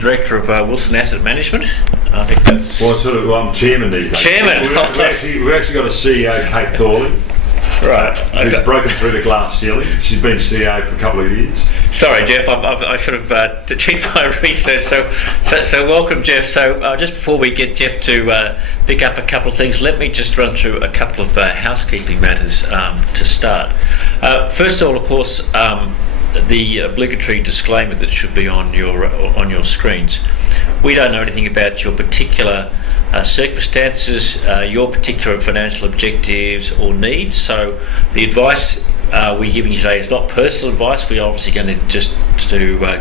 Director of Wilson Asset Management. I think that's... Well, I'm chairman these days. Chairman! We've actually got a CEO, Kate Thorley. Right. Who's broken through the glass ceiling. She's been CEO for a couple of years. Sorry, Geoff, I should have checked my research. So welcome, Geoff. So just before we get Geoff to pick up a couple of things, let me just run through a couple of housekeeping matters to start. First of all, of course, the obligatory disclaimer that should be on your screens. We don't know anything about your particular circumstances, your particular financial objectives or needs. So the advice we're giving you today is not personal advice. We're obviously going to just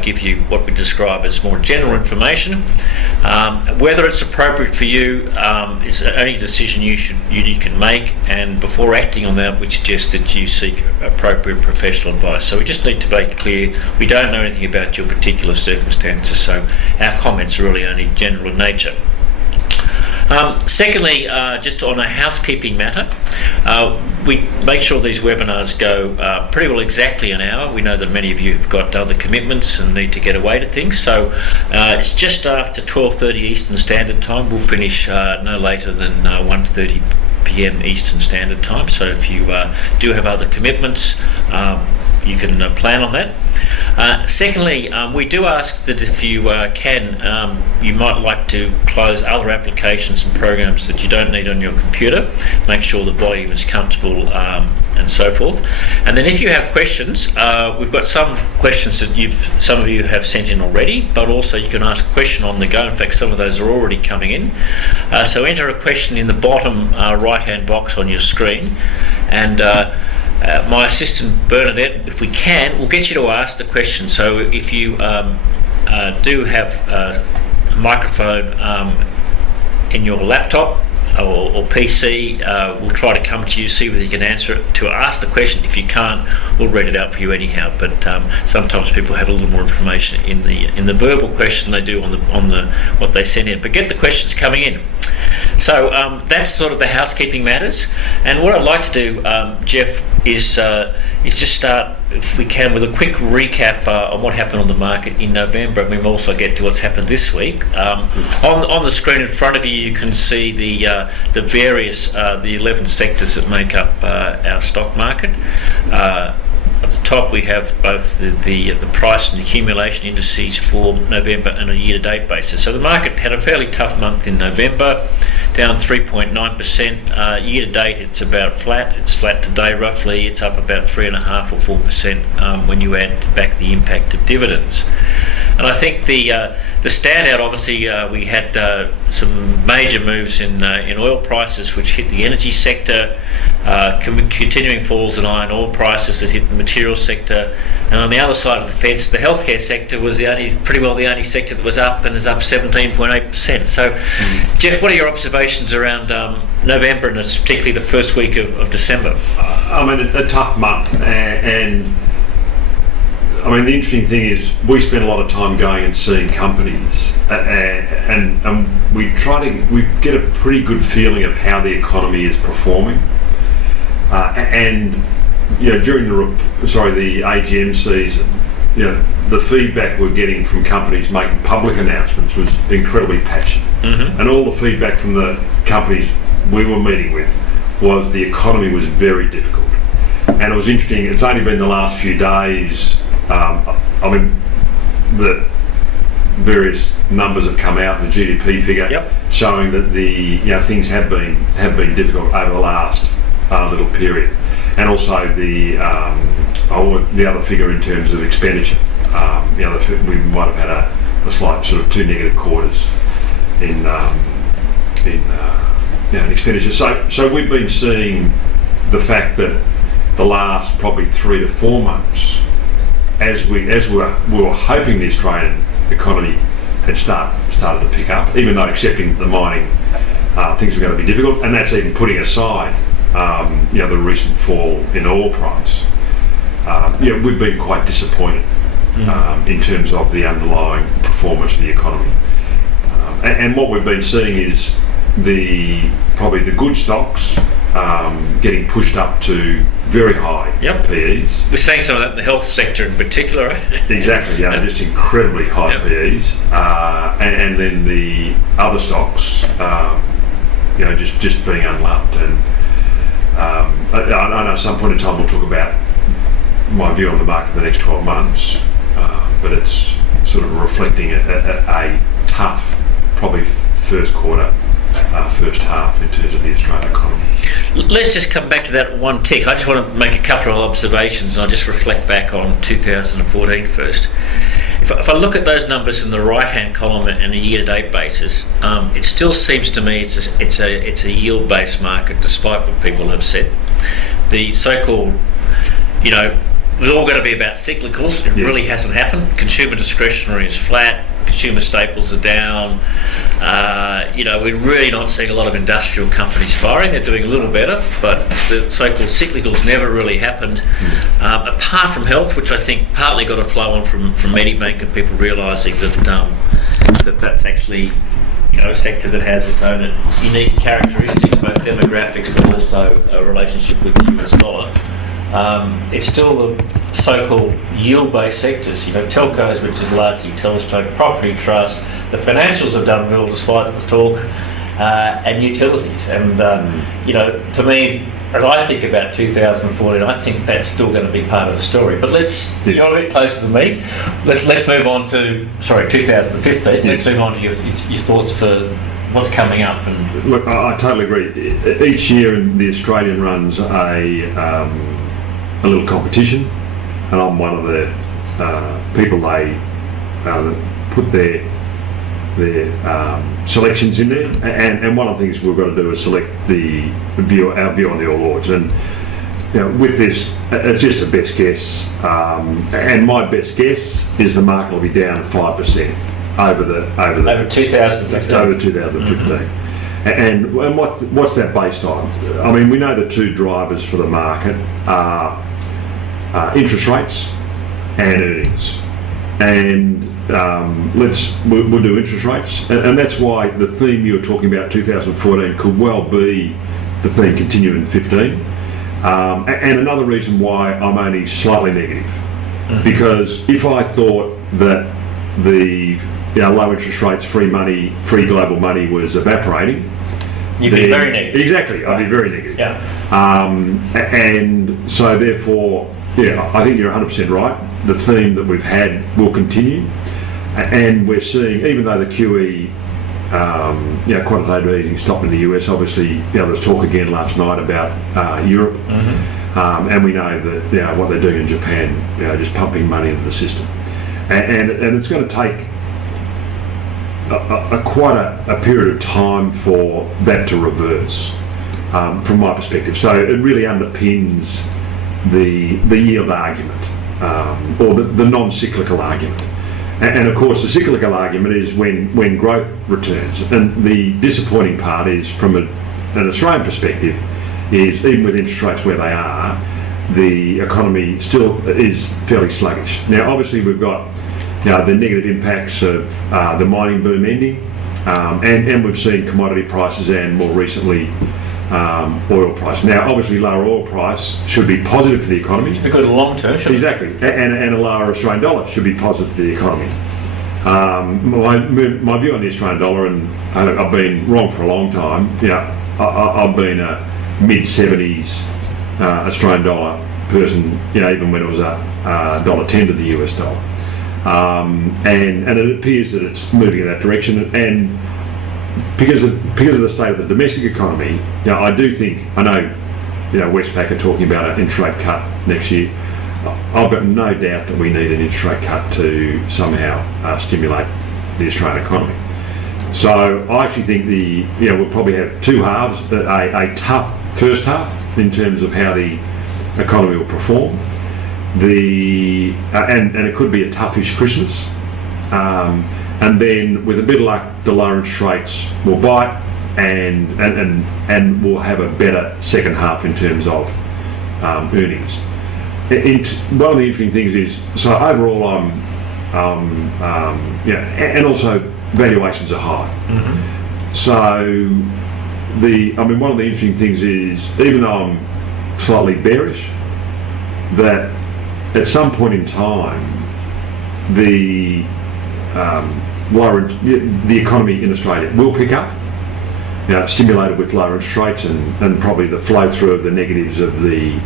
give you what we describe as more general information. Whether it's appropriate for you is only a decision you can make, and before acting on that, we suggest that you seek appropriate professional advice. So we just need to make clear we don't know anything about your particular circumstances, so our comments are really only general in nature. Secondly, just on a housekeeping matter, we make sure these webinars go pretty well exactly an hour. We know that many of you have got other commitments and need to get away to things, so it's just after 12:30 Eastern Standard Time. We'll finish no later than 1:30 p.m. Eastern Standard Time, so if you do have other commitments, you can plan on that. Secondly, we do ask that if you can, you might like to close other applications and programs that you don't need on your computer. Make sure the volume is comfortable and so forth. And then if you have questions, we've got some questions that some of you have sent in already, but also you can ask a question on the go. In fact, some of those are already coming in. So enter a question in the bottom right-hand box on your screen, and my assistant Bernadette, if we can, will get you to ask the question. So if you do have a microphone in your laptop or PC, we'll try to come to you, see whether you can answer it, to ask the question. If you can't, we'll read it out for you anyhow. But sometimes people have a little more information in the verbal question they do on the what they send in. But get the questions coming in. So that's sort of the housekeeping matters. And what I'd like to do, Geoff, is just start, if we can, with a quick recap on what happened on the market in November, and we'll also get to what's happened this week. On the screen in front of you, you can see the various the 11 sectors that make up our stock market. At the top we have both the price and accumulation indices for November and a year-to-date basis. So the market had a fairly tough month in November, down 3.9%. Year-to-date it's about flat. It's flat today roughly. It's up about 3.5 or 4% when you add back the impact of dividends. And I think the standout, obviously, we had some major moves in oil prices, which hit the energy sector, continuing falls in iron ore prices that hit the material sector, and on the other side of the fence, the healthcare sector was pretty well the only sector that was up, and is up 17.8%. So, Geoff, what are your observations around November, and particularly the first week of December? I mean, a tough month, and I mean, the interesting thing is we spend a lot of time going and seeing companies, and we get a pretty good feeling of how the economy is performing. And you know, during the AGM season, you know, the feedback we're getting from companies making public announcements was incredibly patchy, and all the feedback from the companies we were meeting with was the economy was very difficult. And it was interesting. It's only been the last few days. I mean, the various numbers have come out, the GDP figure showing that things have been difficult over the last little period, and also the other figure in terms of expenditure. We might have had a slight sort of 2 negative quarters in expenditure. So we've been seeing the fact that the last probably 3 to 4 months, as we were hoping the Australian economy had started to pick up, even though accepting the mining things were going to be difficult, and that's even putting aside the recent fall in oil price. We've been quite disappointed in terms of the underlying performance of the economy, and what we've been seeing is probably the good stocks getting pushed up to very high PEs. We're seeing some of that in the health sector in particular, right? Exactly, just incredibly high PEs. and then the other stocks, just being unloved. And I know at some point in time we'll talk about my view on the market for the next 12 months, but it's sort of reflecting a tough, probably first quarter, first half in terms of the Australian economy. Let's just come back to that one tick. I just want to make a couple of observations, and I'll just reflect back on 2014 first. If I look at those numbers in the right-hand column on a year-to-date basis, it still seems to me it's a yield-based market, despite what people have said. The so-called, it was all going to be about cyclicals. It really hasn't happened. Consumer discretionary is flat. Consumer staples are down. We're really not seeing a lot of industrial companies firing. They're doing a little better, but the so-called cyclicals never really happened. Apart from health, which I think partly got a flow on from Medibank and people realising that that's actually a sector that has its own unique characteristics, both demographics but also a relationship with the US dollar. It's still the so-called yield-based sectors, telcos, which is largely Telstra, property trust, the financials have done well despite the talk, and utilities. And, to me, as I think about 2014, I think that's still going to be part of the story. But you're a bit closer than me. Let's move on to, 2015. Yes. Let's move on to your thoughts for what's coming up. And look, I totally agree. Each year the Australian runs a little competition, and I'm one of the people they put their selections in there, and one of the things we've got to do is select our view on the All Ords. And with this, it's just a best guess, and my best guess is the market will be down 5% over 2015. Over 2015. And what's that based on? I mean, we know the two drivers for the market are interest rates and earnings. And we'll do interest rates, and that's why the theme you were talking about, 2014, could well be the theme continuing in 15. And another reason why I'm only slightly negative, because if I thought that the low interest rates, free global money was evaporating, you'd be very negative. Exactly, I'd be very negative. Yeah. And so therefore, I think you're 100% right. The theme that we've had will continue, and we're seeing, even though the QE, quantitative easing stopped in the US, obviously, there was talk again last night about Europe, and we know that what they're doing in Japan, just pumping money into the system, and it's going to take quite a period of time for that to reverse, from my perspective. So it really underpins the yield argument, or the non-cyclical argument. And of course the cyclical argument is when growth returns. And the disappointing part is, from an Australian perspective, is even with interest rates where they are, the economy still is fairly sluggish. Now obviously we've got the negative impacts of the mining boom ending, and we've seen commodity prices and more recently oil price. Now, obviously, lower oil price should be positive for the economy. Because long term, exactly, and a lower Australian dollar should be positive for the economy. My view on the Australian dollar, and I've been wrong for a long time. I've been a mid-70s Australian dollar person. Even when it was $1.10 to the US dollar, and it appears that it's moving in that direction. And because of the state of the domestic economy, I do think, I know, Westpac are talking about an interest rate cut next year. I've got no doubt that we need an interest rate cut to somehow stimulate the Australian economy. So I actually think we'll probably have two halves, a tough first half in terms of how the economy will perform. And it could be a toughish Christmas. And then, with a bit of luck, the lower interest rates will bite, and we'll have a better second half in terms of earnings. One of the interesting things is, so overall, and also valuations are high. So one of the interesting things is, even though I'm slightly bearish, that at some point in time, the economy in Australia will pick up, stimulated with lower interest rates and probably the flow through of the negatives of the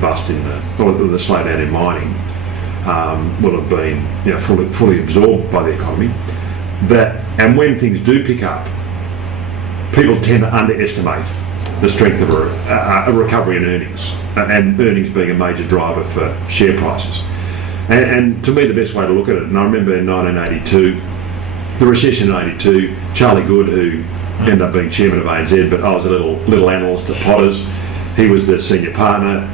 bust in or the slowdown in mining will have been fully absorbed by the economy. And when things do pick up, people tend to underestimate the strength of a recovery in earnings, and earnings being a major driver for share prices. And to me, the best way to look at it, and I remember in 1982, the recession in 82, Charlie Good, who ended up being chairman of ANZ, but I was a little analyst at Potters. He was the senior partner.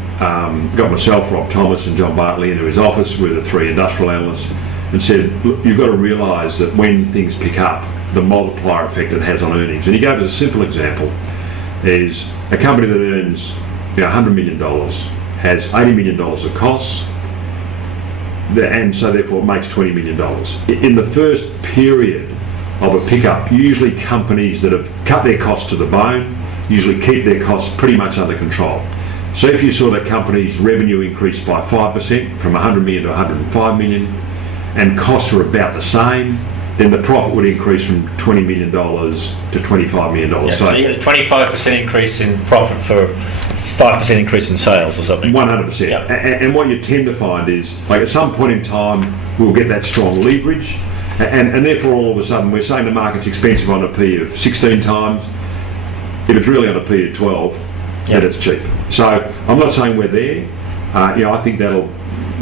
Got myself, Rob Thomas and John Bartley into his office with the three industrial analysts and said, look, you've got to realise that when things pick up, the multiplier effect it has on earnings. And he gave us a simple example, is a company that earns $100 million has $80 million of costs, and so therefore it makes $20 million. In the first period of a pickup, usually companies that have cut their costs to the bone usually keep their costs pretty much under control. So if you saw that company's revenue increase by 5% from 100 million to 105 million and costs are about the same, then the profit would increase from $20 million to $25 million. So you get a 25% increase in profit for 5% increase in sales or something. 100%. Yep. And what you tend to find is, like at some point in time, we'll get that strong leverage, and therefore all of a sudden we're saying the market's expensive on a P of 16 times. If it's really on a P of 12, then it's cheap. So I'm not saying we're there. I think that'll.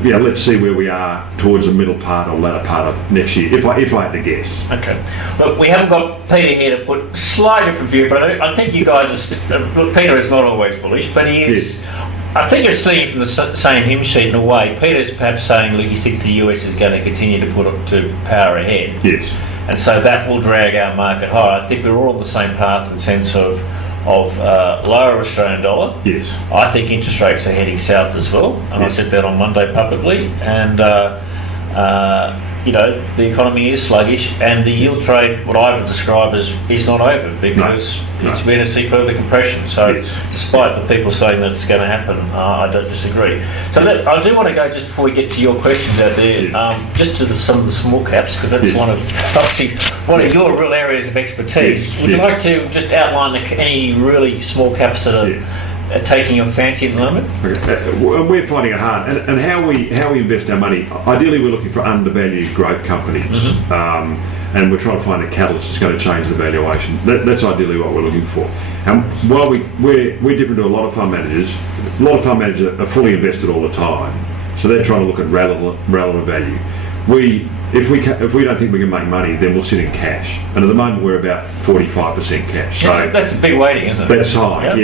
Let's see where we are towards the middle part or latter part of next year, if I had to guess. Okay. Look, we haven't got Peter here to put a slightly different view, but I think you guys are... Look, Peter is not always bullish, but he is... Yes. I think you're seeing from the same hymn sheet in a way. Peter's perhaps saying, look, he thinks the US is going to continue to put up to power ahead. Yes. And so that will drag our market higher. I think we're all on the same path in the sense of lower Australian dollar. Yes. I think interest rates are heading south as well, and I said that on Monday publicly. And the economy is sluggish, and the yield trade, what I would describe as, is not over because it's going to see further compression. So, despite the people saying that it's going to happen, I don't disagree. So, I do want to go just before we get to your questions out there, just to some of the small caps, because that's one of your real areas of expertise. Would you like to just outline any really small caps that are taking your fancy at the moment? We're finding it hard, and how we invest our money. Ideally, we're looking for undervalued growth companies, and we're trying to find a catalyst that's going to change the valuation. That's ideally what we're looking for. And while we're different to a lot of fund managers, are fully invested all the time, so they're trying to look at relative value. If we don't think we can make money, then we'll sit in cash. And at the moment, we're about 45% cash. So that's a big weighting, isn't it? That's high,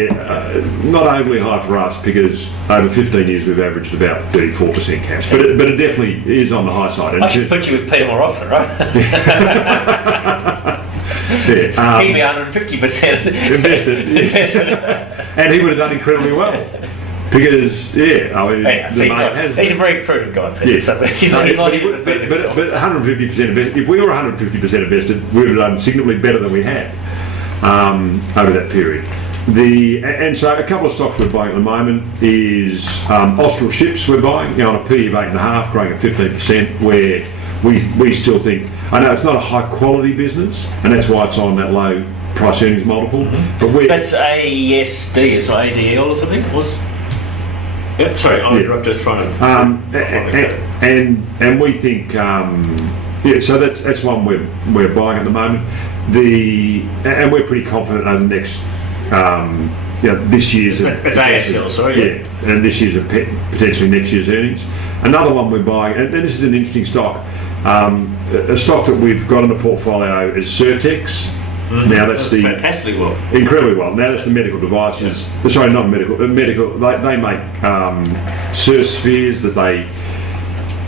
not overly high for us, because over 15 years we've averaged about 34% cash. But it definitely is on the high side. I should put you with Peter more often, right? Keep me 150% invested. And he would have done incredibly well. Because, he's a very prudent guy, Peter. Yes. So he's not even but 150% invested, if we were 150% invested, we would have done significantly better than we had over that period. And so a couple of stocks we're buying at the moment is Austral Ships we're buying, on a P of 8.5, growing at 15%, where we still think, I know it's not a high quality business, and that's why it's on that low price earnings multiple. But that's AESD, it's not ADL or something? Sorry, I'll interrupt us trying to... and we think, so that's one we're buying at the moment. And we're pretty confident over the next, this year's... It's ASL, sorry. Yeah, and this year's, potentially next year's earnings. Another one we're buying, and this is an interesting stock, a stock that we've got in the portfolio is Certex. Now that's fantastically well. Incredibly well. Now that's the medical devices. Sorry, not medical. Medical. They make spheres that they.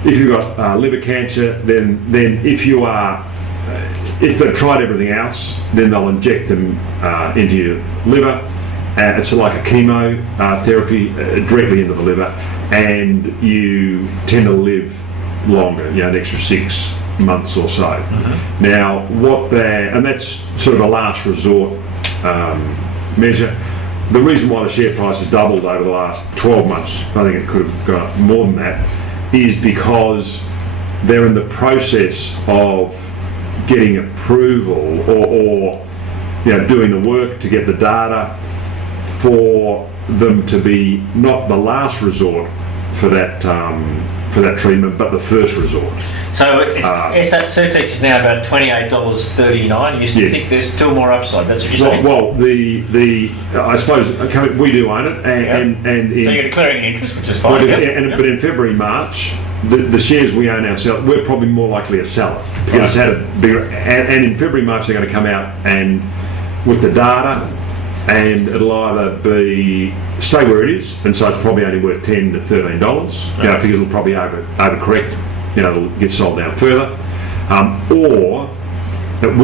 If you've got liver cancer, then if they've tried everything else, then they'll inject them into your liver. It's like a chemo therapy directly into the liver, and you tend to live longer. An extra 6 months or so. Now, and that's sort of a last resort measure. The reason why the share price has doubled over the last 12 months, I think it could have gone up more than that, is because they're in the process of getting approval or doing the work to get the data for them to be not the last resort for that treatment, but the first resort. So Certex is now about $28.39. You think there's still more upside? That's what you're saying? Well, I suppose we do own it, and so you're declaring an interest, which is fine. But in February, March, the shares we own ourselves, we're probably more likely to sell it because it's had a bigger. And in February, March, they're going to come out and with the data, and it'll either stay where it is, and so it's probably only worth $10 to $13, because it'll probably overcorrect. It'll get sold down further, or it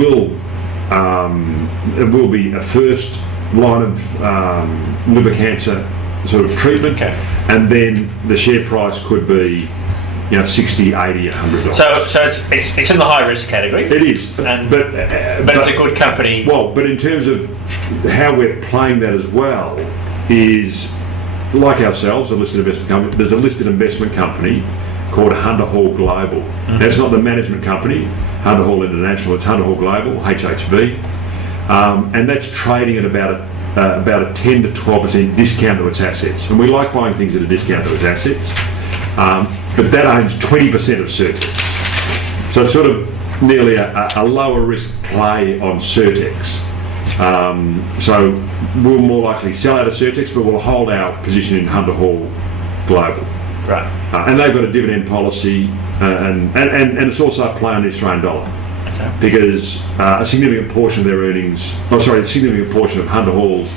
will be a first line of liver cancer sort of treatment, and then the share price could be $60, $80, $100. So it's in the high risk category. It is, but it's a good company. Well, but in terms of how we're playing that as well is like ourselves, a listed investment company. There's a listed investment company called Hunter Hall Global. That's not the management company, Hunter Hall International. It's Hunter Hall Global, HHV, and that's trading at about a 10 to 12% discount to its assets. And we like buying things at a discount to its assets. But that owns 20% of Certex. So it's sort of nearly a lower risk play on Certex. So we'll more likely sell out of Certex, but we'll hold our position in Hunter Hall Global. Right. And they've got a dividend policy, and it's also a play on the Australian dollar. Okay. Because a significant portion of their earnings, a significant portion of Hunter Hall's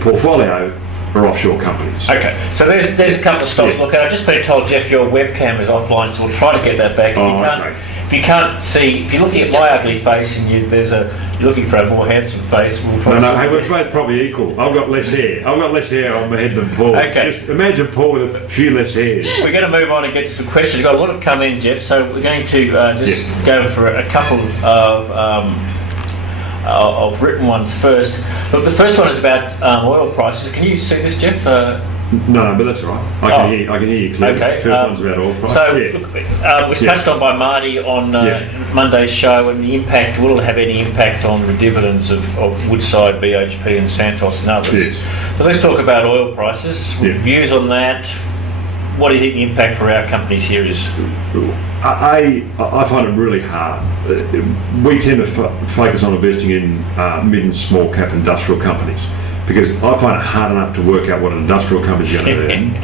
portfolio are offshore companies. Okay, so there's a couple of stocks. Look, I've just been told, Geoff, your webcam is offline, so we'll try to get that back. If you can't see, if you're looking at my ugly face and you're looking for a more handsome face, we'll try. Hey, we're both probably equal. I've got less hair. I've got less hair on my head than Paul. Okay. Just imagine Paul with a few less hairs. We're going to move on and get to some questions. We've got a lot of come in, Geoff, so we're going to go for a couple of written ones first. Look, the first one is about oil prices. Can you see this, Geoff? No, but that's all right. I can hear you clearly. Okay. First one's about oil price. So, look, it was touched on by Marty on Monday's show, and the impact, will it have any impact on the dividends of Woodside, BHP and Santos and others? Yes. So let's talk about oil prices. Views on that. What do you think the impact for our companies here is? I find it really hard. We tend to focus on investing in mid and small cap industrial companies because I find it hard enough to work out what an industrial company is going to earn,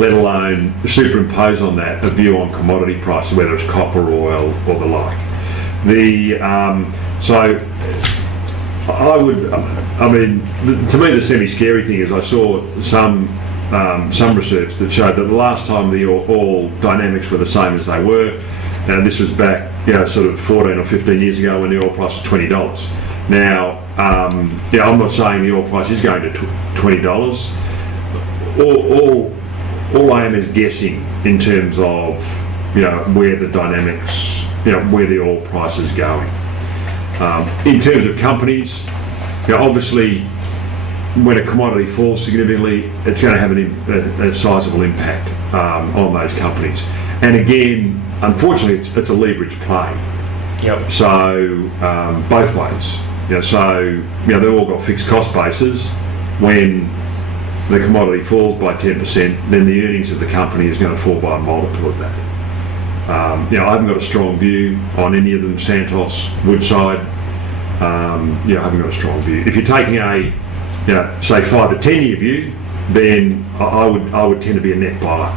let alone superimpose on that a view on commodity prices, whether it's copper, oil, or the like. To me, the semi-scary thing is I saw some research that showed that the last time the oil dynamics were the same as they were, and this was back, sort of 14 or 15 years ago when the oil price was $20. Now, I'm not saying the oil price is going to $20. All I am is guessing in terms of, where the dynamics, where the oil price is going. In terms of companies, obviously, when a commodity falls significantly, it's going to have a sizable impact on those companies. And again, unfortunately, it's a leverage play. Yep. So both ways. They've all got fixed cost bases. When the commodity falls by 10%, then the earnings of the company is going to fall by a multiple of that. I haven't got a strong view on any of them. Santos, Woodside. I haven't got a strong view. If you're taking a say 5 to 10 year view, then I would tend to be a net buyer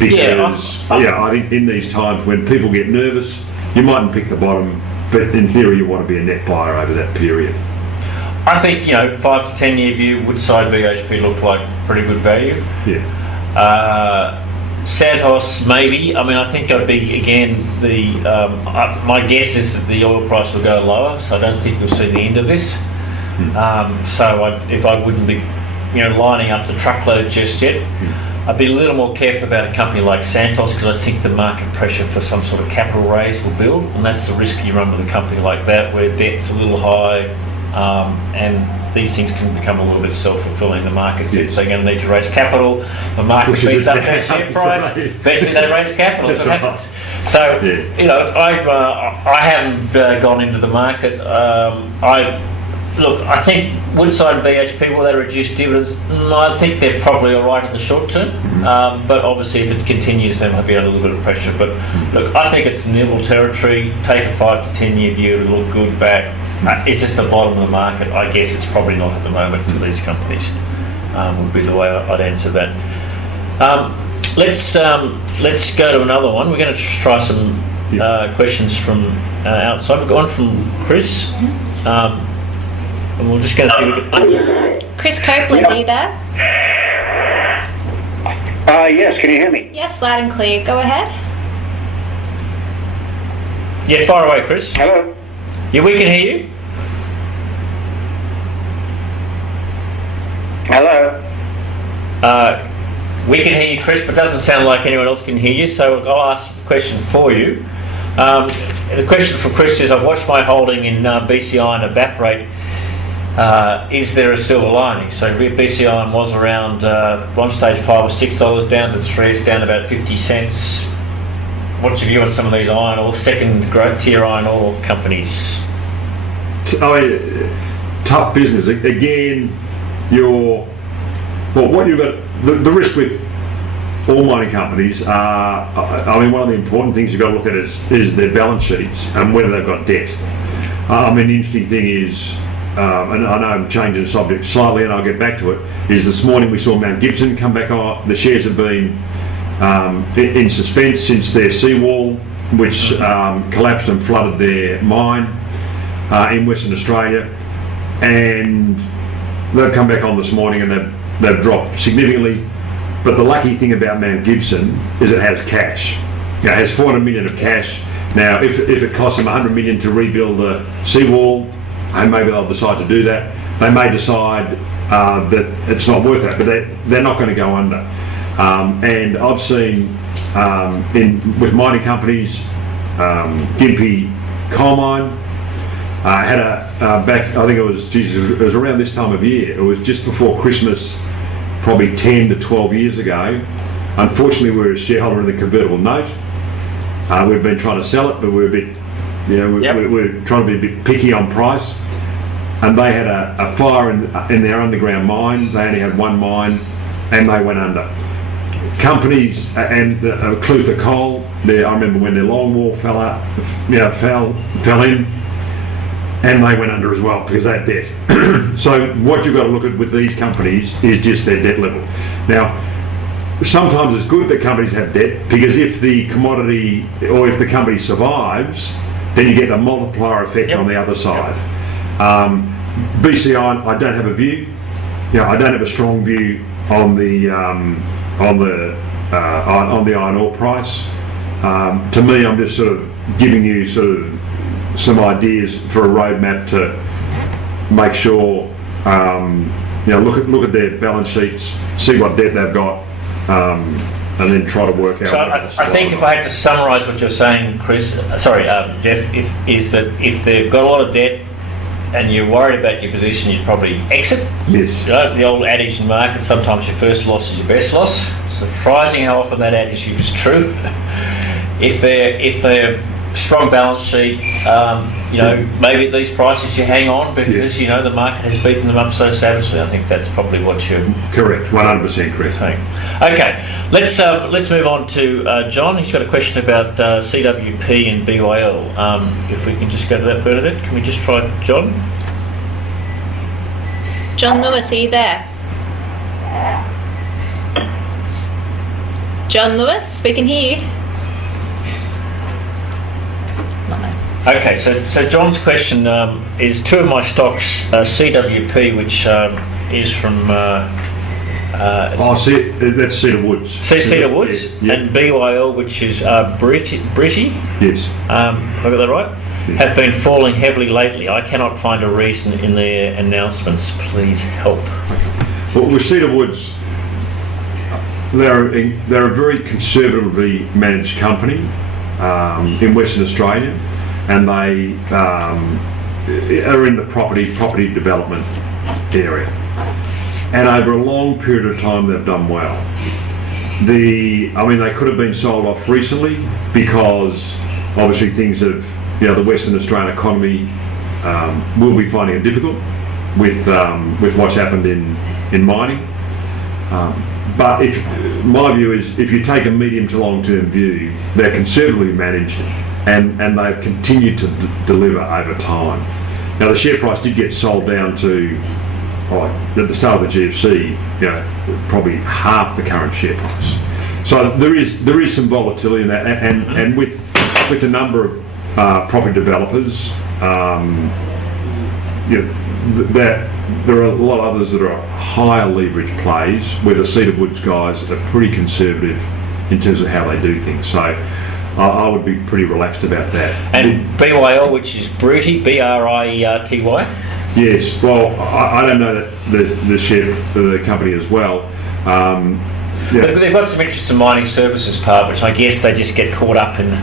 because I think in these times when people get nervous, you mightn't pick the bottom, but in theory you want to be a net buyer over that period. I think 5 to 10 year view, Woodside, BHP looked like pretty good value. Yeah. Santos maybe. I think I'd be again my guess is that the oil price will go lower, so I don't think we'll see the end of this. If I wouldn't be, lining up the truckload just yet, I'd be a little more careful about a company like Santos because I think the market pressure for some sort of capital raise will build, and that's the risk you run with a company like that, where debt's a little high, and these things can become a little bit self-fulfilling. The market says they're going to need to raise capital. The market beats up their share price. Eventually, they raise capital. That's what happens. So, I haven't gone into the market. I think Woodside and BHP, will they reduce dividends? No, I think they're probably all right in the short term. But obviously, if it continues, there might be a little bit of pressure. But look, I think it's nibble territory. Take a 5 to 10 year view. Look good back. It's just the bottom of the market. I guess it's probably not at the moment for these companies. Would be the way I'd answer that. Let's go to another one. We're going to try some questions from outside. We've got one from Chris. And we're just going to see if we can... Chris Copeland, are you there? Yes, can you hear me? Yes, loud and clear. Go ahead. Yeah, fire away, Chris. Hello? Yeah, we can hear you. Hello? We can hear you, Chris, but it doesn't sound like anyone else can hear you, so I'll ask the question for you. The question from Chris is, I've watched my holding in BCI and evaporate. Is there a silver lining? So BCI was around one stage $5 or $6 down to $3. It's down about 50 cents. What's your view on some of these iron ore, second growth tier iron ore companies? Tough business. Again, what you've got, the risk with all mining companies are, one of the important things you've got to look at is their balance sheets and whether they've got debt. The interesting thing is, and I know I'm changing the subject slightly and I'll get back to it, is this morning we saw Mount Gibson come back on. The shares have been in suspense since their seawall, which collapsed and flooded their mine in Western Australia, and they've come back on this morning and they've dropped significantly. But the lucky thing about Mount Gibson is it has cash. It has 400 million of cash. Now, if it costs them 100 million to rebuild the seawall, and maybe they'll decide to do that. They may decide that it's not worth it, but they're not going to go under. And I've seen with mining companies, Gympie Coal Mine had back. I think it was around this time of year. It was just before Christmas, probably 10 to 12 years ago. Unfortunately, we're a shareholder in the convertible note. We've been trying to sell it, but we're a bit. We're trying to be a bit picky on price, and they had a fire in their underground mine. They only had one mine, and they went under. Companies and Clutha Coal. I remember when their longwall fell in, and they went under as well because they had debt. So what you've got to look at with these companies is just their debt level. Now, sometimes it's good that companies have debt because if the commodity or if the company survives, then you get a multiplier effect on the other side. BCI, I don't have a view. I don't have a strong view on the iron ore price. To me, I'm just sort of giving you sort of some ideas for a roadmap to make sure. Look at their balance sheets, see what debt they've got. And then try to work out. So I think if I had to summarise what you're saying, Chris, Geoff, is that if they've got a lot of debt and you're worried about your position, you'd probably exit. Yes. The old adage in the market, sometimes your first loss is your best loss. Surprising how often that adage is true. If they're strong balance sheet, maybe at these prices you hang on because the market has beaten them up so savagely. I think that's probably what you're correct. 100% correct. Saying. Okay, let's move on to John. He's got a question about CWP and BYL. If we can just go to that, Bernadette, can we just try John? John Lewis, are you there? John Lewis, we can hear you. Okay, so John's question is two of my stocks, CWP, which is from... that's Cedar Woods. Cedar Woods, yeah. And BYL, which is Britty. Yes. Have I got that right? Yeah. Have been falling heavily lately. I cannot find a reason in their announcements. Please help. Well, with Cedar Woods, they're a very conservatively managed company in Western Australia. And are in the property development area, and over a long period of time they've done well. They could have been sold off recently because obviously things have, the Western Australian economy will be finding it difficult with what's happened in mining. But my view is, if you take a medium to long term view, they're conservatively managed and they've continued to deliver over time. Now the share price did get sold down to, at the start of the GFC, probably half the current share price. So there is some volatility in that, and with a number of property developers, there are a lot of others that are higher leverage plays where the Cedar Woods guys are pretty conservative in terms of how they do things. So I would be pretty relaxed about that. And BYL, which is Bruty, Brierty? Yes, well, I don't know that the share of the company as well. But they've got some interest in mining services part, which I guess they just get caught up in.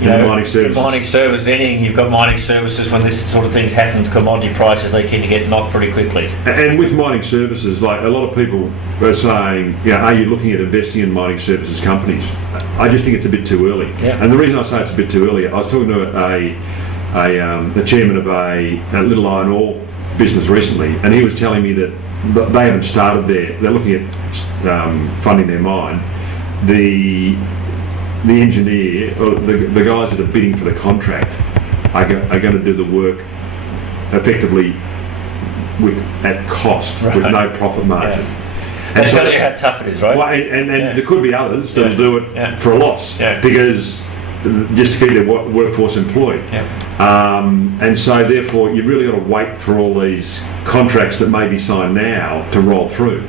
Mining services. Anything you've got mining services, when this sort of things happen to commodity prices, they tend to get knocked pretty quickly. And with mining services, like a lot of people are saying, are you looking at investing in mining services companies? I just think it's a bit too early. Yeah. And the reason I say it's a bit too early, I was talking to the chairman of a little iron ore business recently, and he was telling me that they haven't started they're looking at funding their mine. The engineer, or the guys that are bidding for the contract, are going to do the work effectively at cost, right, with no profit margin. Yeah. And so how tough it is, right? Well, and there could be others that'll do it for a loss, because just to keep their workforce employed. Yeah. And so therefore you've really got to wait for all these contracts that may be signed now to roll through.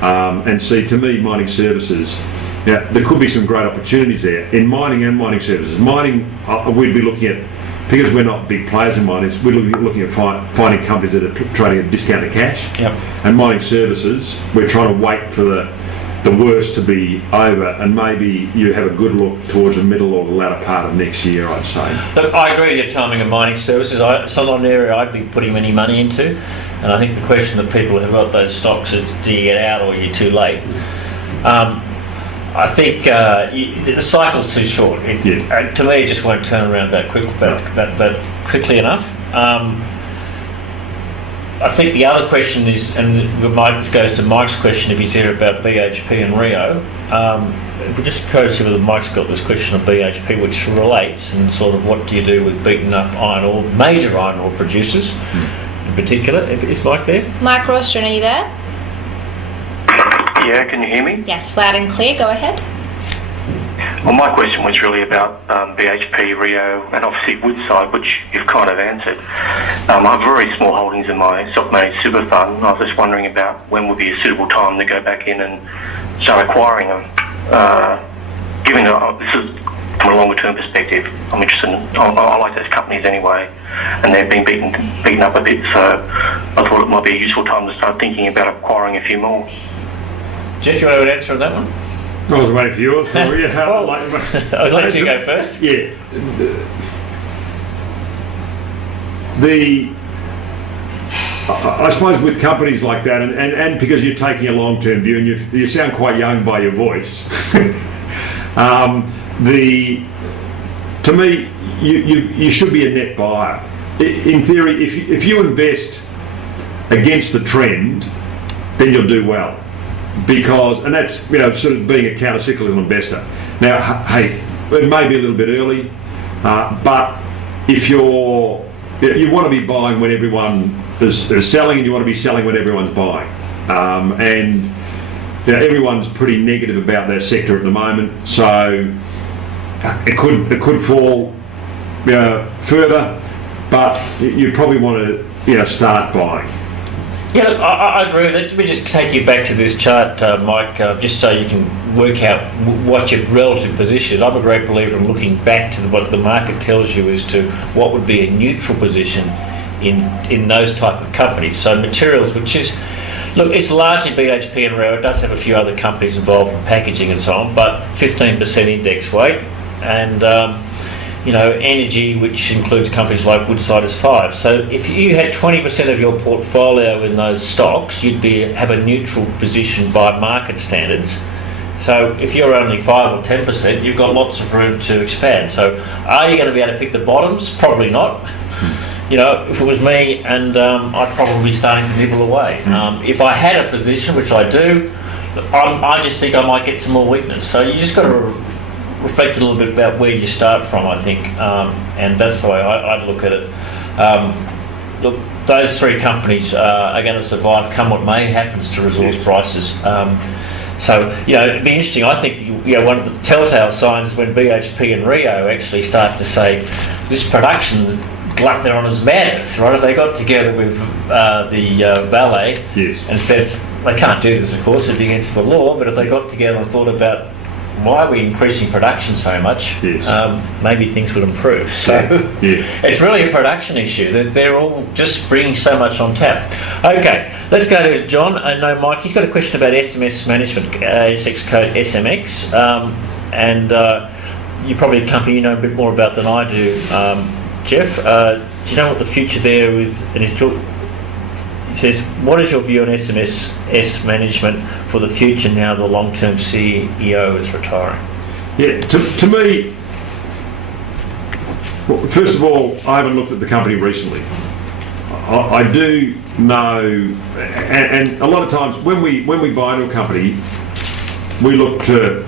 And see, to me, mining services, there could be some great opportunities there in mining and mining services. Mining, we'd be looking at, because we're not big players in mining, we're looking at finding companies that are trading at discounted cash. Yep. And mining services, we're trying to wait for the worst to be over, and maybe you have a good look towards the middle or the latter part of next year, I'd say. Look, I agree with your timing of mining services. It's not an area I'd be putting any money into, and I think the question that people who've got those stocks is, do you get out or are you too late? I think the cycle's too short. To me, it just won't turn around that quickly enough. I think the other question is, and it goes to Mike's question if he's here about BHP and Rio. If we just go to see whether Mike's got this question of BHP, which relates, and sort of what do you do with beaten up major iron ore producers in particular. Is Mike there? Mike Rostron, are you there? Yeah, can you hear me? Yes, loud and clear. Go ahead. Well, my question was really about BHP, Rio, and obviously Woodside, which you've kind of answered. I have very small holdings in my self-managed super fund. I was just wondering about when would be a suitable time to go back in and start acquiring them. Given that this is from a longer-term perspective, I'm interested in, I like those companies anyway, and they've been beaten up a bit, so I thought it might be a useful time to start thinking about acquiring a few more. Jeff, you want to answer on that one? I was waiting for yours. I'll let you go first. Yeah. I suppose with companies like that, and because you're taking a long-term view, and you sound quite young by your voice, to me, you should be a net buyer. In theory, if you invest against the trend, then you'll do well. And that's sort of being a counter-cyclical investor. Now, hey, it may be a little bit early, but if you want to be buying when everyone is selling, and you want to be selling when everyone's buying, and everyone's pretty negative about that sector at the moment, so it could fall further, but you probably want to start buying. Yeah, look, I agree with it. Let me just take you back to this chart, Mike, just so you can work out what your relative position is. I'm a great believer in looking back to what the market tells you as to what would be a neutral position in those type of companies. So materials, which is, look, it's largely BHP and Rio. It does have a few other companies involved in packaging and so on, but 15% index weight, and energy, which includes companies like Woodside, is 5. So if you had 20% of your portfolio in those stocks, you'd have a neutral position by market standards. So if you're only 5 or 10%, you've got lots of room to expand. So are you going to be able to pick the bottoms? Probably not. If it was me, and I'd probably be starting to nibble away. If I had a position, which I do, I just think I might get some more weakness. So you just got to reflect a little bit about where you start from, I think, and that's the way I'd look at it. Look, those 3 companies are going to survive, come what may happens to resource prices. So, it'd be interesting. I think, one of the telltale signs is when BHP and Rio actually start to say this production glut they're on is madness, right? If they got together with the Valet and said, they can't do this, of course, it'd be against the law, but if they got together and thought about why are we increasing production so much, maybe things would improve. So it's really a production issue. They're all just bringing so much on tap. Okay, let's go to John. I know Mike, he's got a question about SMS management, ASX code SMX, and you're probably a company you know a bit more about than I do. Geoff, do you know what the future there is? And he says, what is your view on SMS management for the future now the long-term CEO is retiring? Yeah, to me, well, first of all, I haven't looked at the company recently. I do know, and a lot of times when we buy into a company, we look to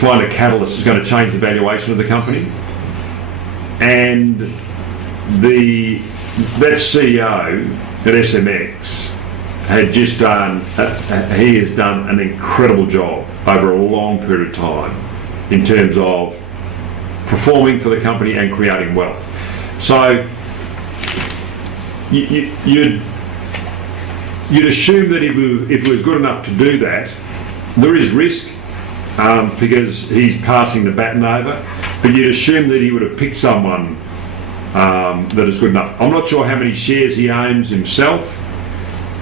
find a catalyst that's going to change the valuation of the company. And that CEO at SMX had just done, he has done an incredible job over a long period of time in terms of performing for the company and creating wealth. So you'd assume that if he was good enough to do that, there is risk because he's passing the baton over, but you'd assume that he would have picked someone that is good enough. I'm not sure how many shares he owns himself,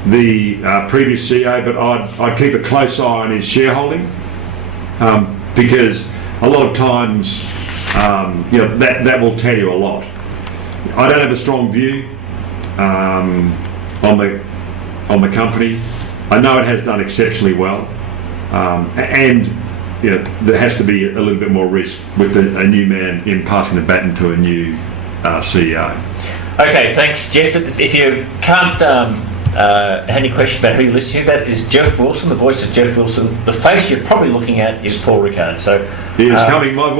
the previous CEO, but I'd keep a close eye on his shareholding because a lot of times that will tell you a lot. I don't have a strong view on the company. I know it has done exceptionally well, and there has to be a little bit more risk with a new man in passing the baton to a new CEO. Okay, thanks, Geoff. If you can't any question about who you're listening to, that is Geoff Wilson, the voice of Geoff Wilson. The face you're probably looking at is Paul Rickard. So he is coming. My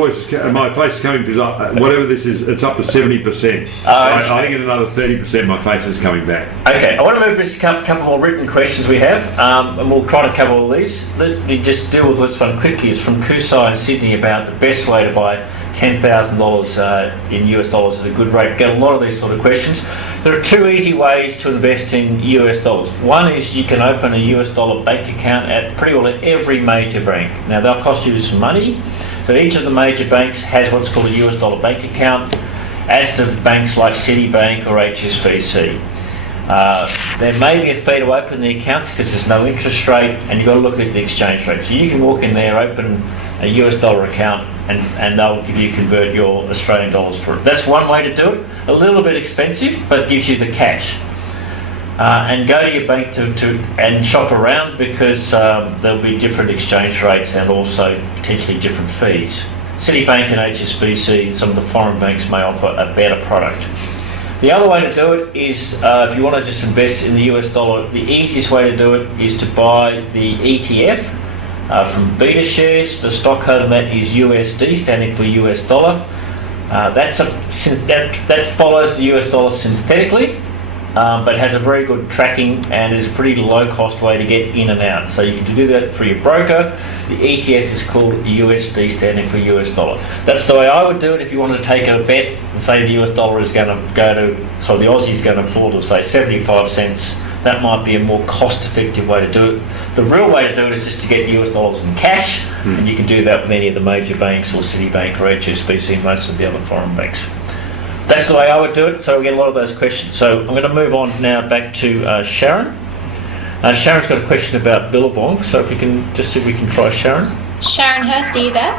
face is coming because whatever this is, it's up to 70%. I think in another 30%, my face is coming back. Okay, I want to move to a couple more written questions we have, and we'll try to cover all these. Let me just deal with this one quickly. It's from Kusai in Sydney about the best way to buy $10,000 in US dollars at a good rate. Get a lot of these sort of questions. There are 2 easy ways to invest in US dollars. One is you can open a US dollar bank account at pretty well every major bank. Now they'll cost you some money. So each of the major banks has what's called a US dollar bank account, as do banks like Citibank or HSBC. There may be a fee to open the accounts because there's no interest rate, and you've got to look at the exchange rate. So you can walk in there, open a US dollar account, and they'll give you convert your Australian dollars for it. That's one way to do it. A little bit expensive, but gives you the cash. And go to your bank and shop around because there'll be different exchange rates and also potentially different fees. Citibank and HSBC and some of the foreign banks may offer a better product. The other way to do it is if you want to just invest in the US dollar, the easiest way to do it is to buy the ETF from Beta Shares. The stock code on that is USD, standing for US dollar. That follows the US dollar synthetically, but has a very good tracking and is a pretty low cost way to get in and out. So you can do that for your broker. The ETF is called USD, standing for US dollar. That's the way I would do it if you wanted to take a bet and say the US dollar is going to the Aussie is going to fall to say 75 cents. That might be a more cost-effective way to do it. The real way to do it is just to get US dollars in cash, and you can do that with any of the major banks or Citibank or HSBC and most of the other foreign banks. That's the way I would do it, so we get a lot of those questions. So I'm going to move on now back to Sharon. Sharon's got a question about Billabong, so if we can just see if we can try Sharon. Sharon Hurst, are you there?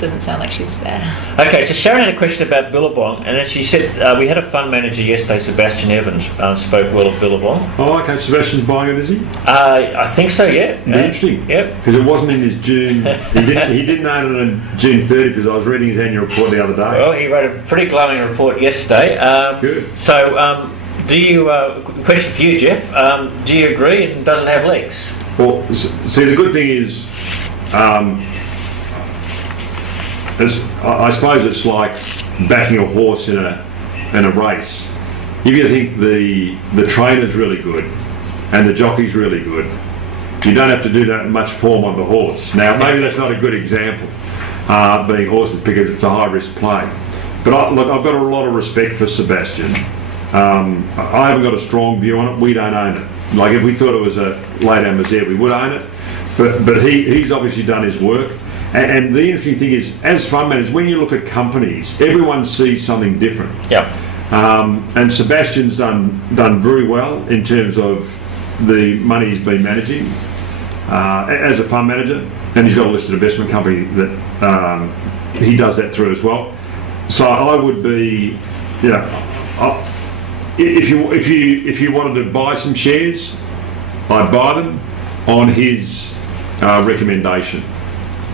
doesn't sound like she's there. Okay, so Sharon had a question about Billabong, and as she said, we had a fund manager yesterday, Sebastian Evans, spoke well of Billabong. Oh, okay. Sebastian's buying it, is he? I think so, yeah. Interesting. Yep. Because it wasn't in his June. He didn't own it on June 30 because I was reading his annual report the other day. Well, he wrote a pretty glowing report yesterday. Good. So, do you? Question for you, Geoff. Do you agree and doesn't have legs? Well, see, the good thing is, I suppose it's like backing a horse in a race. If you think the trainer's really good and the jockey's really good, you don't have to do that much form on the horse. Now, maybe that's not a good example, being horses, because it's a high-risk play. But I've got a lot of respect for Sebastian. I haven't got a strong view on it. We don't own it. Like, if we thought it was a late Amazette, we would own it. But he's obviously done his work. And the interesting thing is, as fund managers, when you look at companies, everyone sees something different. Yeah. And Sebastian's done very well in terms of the money he's been managing as a fund manager, and he's got a listed investment company that he does that through as well. So I would be, if you wanted to buy some shares, I'd buy them on his recommendation.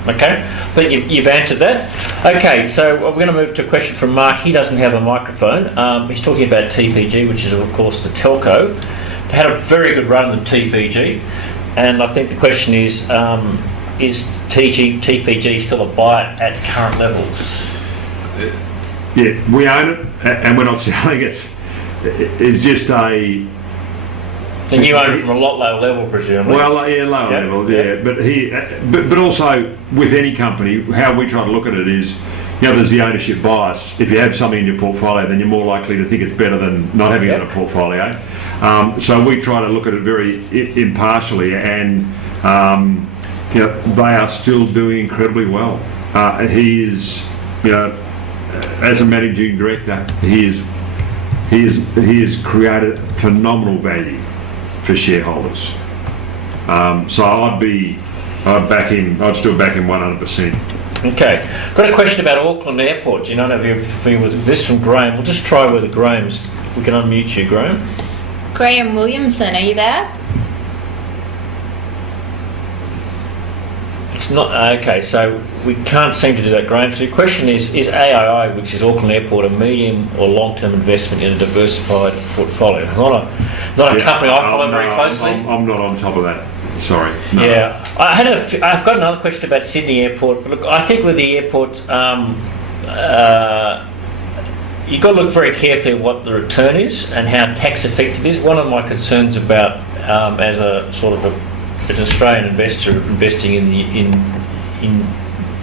Okay, I think you've answered that. Okay, so we're going to move to a question from Mark. He doesn't have a microphone. He's talking about TPG, which is of course the telco. They had a very good run with TPG, and I think the question is TPG still a buy at current levels? Yeah, we own it, and we're not selling it. It's just a... And you own it from a lot lower level, presumably. Well, yeah, lower level, yeah. But also with any company, how we try to look at it is, there's the ownership bias. If you have something in your portfolio, then you're more likely to think it's better than not having it in a portfolio. So we try to look at it very impartially, and they are still doing incredibly well. He is, as a managing director, he has created phenomenal value for shareholders. So I'd back him. I'd still back him 100%. Okay, got a question about Auckland Airport. Do you know if you're familiar with this from Graham? We'll just try whether Graham's. We can unmute you, Graham. Graham Williamson, are you there? It's not okay. So we can't seem to do that, Graham. So the question is AII, which is Auckland Airport, a medium or long-term investment in a diversified portfolio? Not a company I follow very closely. I'm not on top of that. Sorry. No. Yeah, I've got another question about Sydney Airport. But look, I think with the airports, you've got to look very carefully at what the return is and how tax effective it is. One of my concerns about as a sort of an Australian investor investing in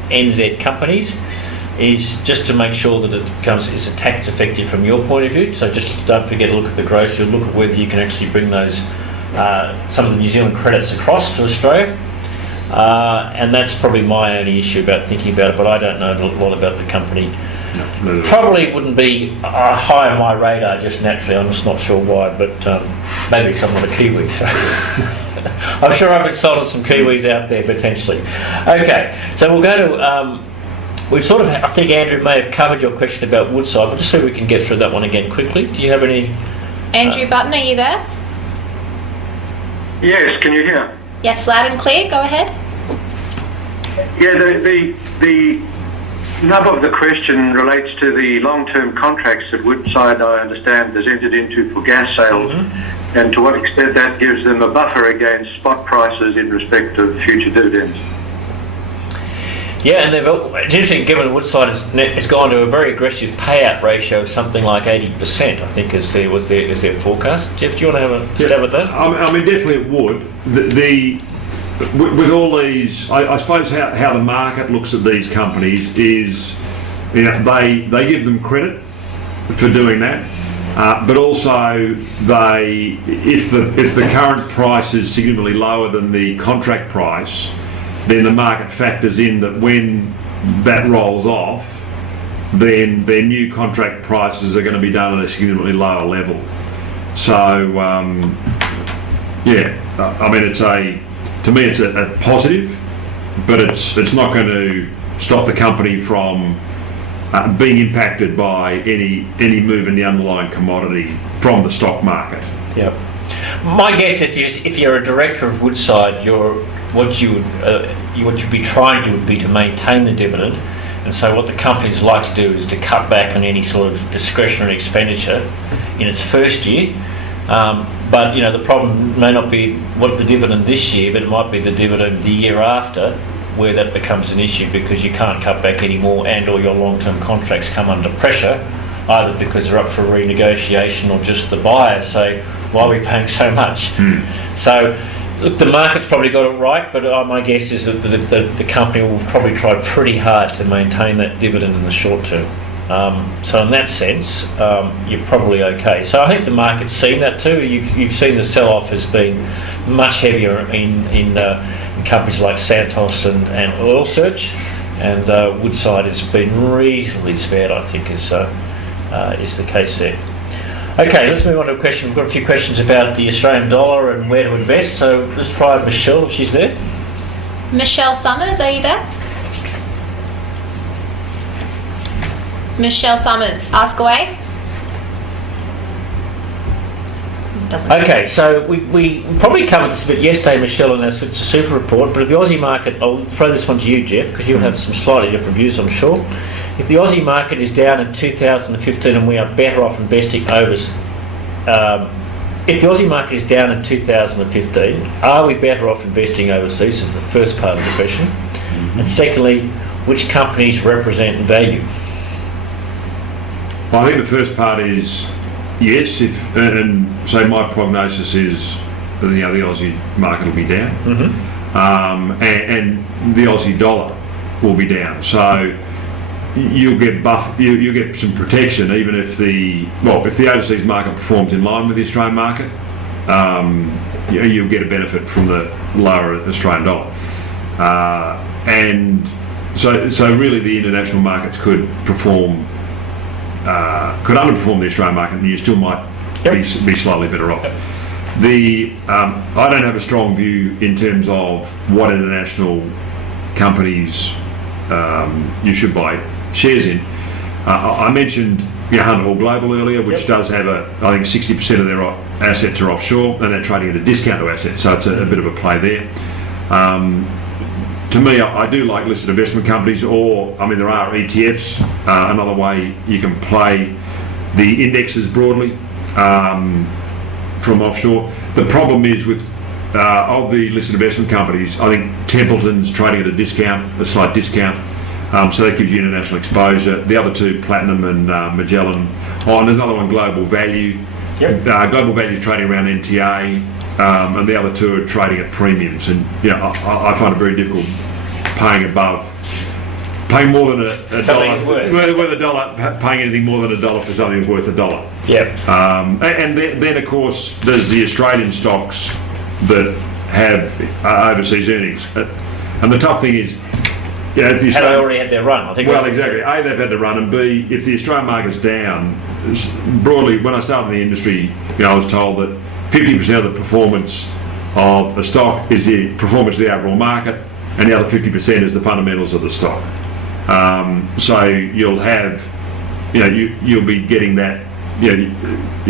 NZ companies is just to make sure that it's tax effective from your point of view. So just don't forget to look at the gross. You'll look at whether you can actually bring those some of the New Zealand credits across to Australia, and that's probably my only issue about thinking about it. But I don't know a lot about the company. No. Probably wouldn't be high on my radar just naturally. I'm just not sure why, but maybe because I'm not a Kiwi. So I'm sure I've insulted some Kiwis out there potentially. Okay, so we'll go to. We've sort of, I think Andrew may have covered your question about Woodside, but just so we can get through that one again quickly. Do you have any? Andrew Button, are you there? Yes, can you hear? Yes, loud and clear. Go ahead. Yeah, the nub of the question relates to the long-term contracts that Woodside, I understand, has entered into for gas sales, and to what extent that gives them a buffer against spot prices in respect of future dividends. Yeah, and it's interesting given Woodside has gone to a very aggressive payout ratio of something like 80%, I think is their forecast. Geoff, do you want to have a stab at that? I mean, definitely it would. With all these, I suppose how the market looks at these companies is, they give them credit for doing that, but also if the current price is significantly lower than the contract price, then the market factors in that when that rolls off, then their new contract prices are going to be done at a significantly lower level. So, I mean, to me it's a positive, but it's not going to stop the company from being impacted by any move in the underlying commodity from the stock market. Yep. My guess, if you're a director of Woodside, what you'd be trying to would be to maintain the dividend, and so what the company's like to do is to cut back on any sort of discretionary expenditure in its first year. But the problem may not be what the dividend this year, but it might be the dividend the year after, where that becomes an issue because you can't cut back anymore, and/or your long-term contracts come under pressure, either because they're up for renegotiation or just the buyers say, "Why are we paying so much?" So, look, the market's probably got it right, but my guess is that the company will probably try pretty hard to maintain that dividend in the short term. So in that sense, you're probably okay. So I think the market's seen that too. You've seen the sell-off has been much heavier in companies like Santos and Oil Search, and Woodside has been reasonably spared, I think, is the case there. Okay, let's move on to a question. We've got a few questions about the Australian dollar and where to invest. So let's try Michelle if she's there. Michelle Summers, are you there? Michelle Summers, ask away. Okay, so we probably covered this a bit yesterday, Michelle, in our Switzer Super Report, but if the Aussie market, I'll throw this one to you, Geoff, because you'll have some slightly different views, I'm sure. If the Aussie market is down in 2015 and we are better off investing if the Aussie market is down in 2015, are we better off investing overseas, is the first part of the question. And secondly, which companies represent value? Well, I think the first part is yes, and so my prognosis is that the Aussie market will be down, and the Aussie dollar will be down. So you'll get some protection even if the overseas market performs in line with the Australian market. You'll get a benefit from the lower Australian dollar, and so really the international markets could underperform the Australian market, and you still might be slightly better off. I don't have a strong view in terms of what international companies you should buy shares in. I mentioned Hunter Hall Global earlier, which does have I think 60% of their assets are offshore, and they're trading at a discount to assets, so it's a bit of a play there. To me, I do like listed investment companies, there are ETFs, another way you can play the indexes broadly from offshore. The problem is with of the listed investment companies, I think Templeton's trading at a slight discount, so that gives you international exposure. The other two, Platinum and Magellan, and another one, Global Value. Global Value is trading around NTA, and the other two are trading at premiums, and I find it very difficult paying more than a dollar, paying anything more than $1 for something that's worth $1. And then of course there's the Australian stocks that have overseas earnings, and the tough thing is, if the they already had their run, I think. Well, exactly. A, they've had to run, and B, if the Australian market's down, broadly, when I started in the industry, I was told that 50% of the performance of a stock is the performance of the overall market, and the other 50% is the fundamentals of the stock. So you'll have, you'll be getting that. You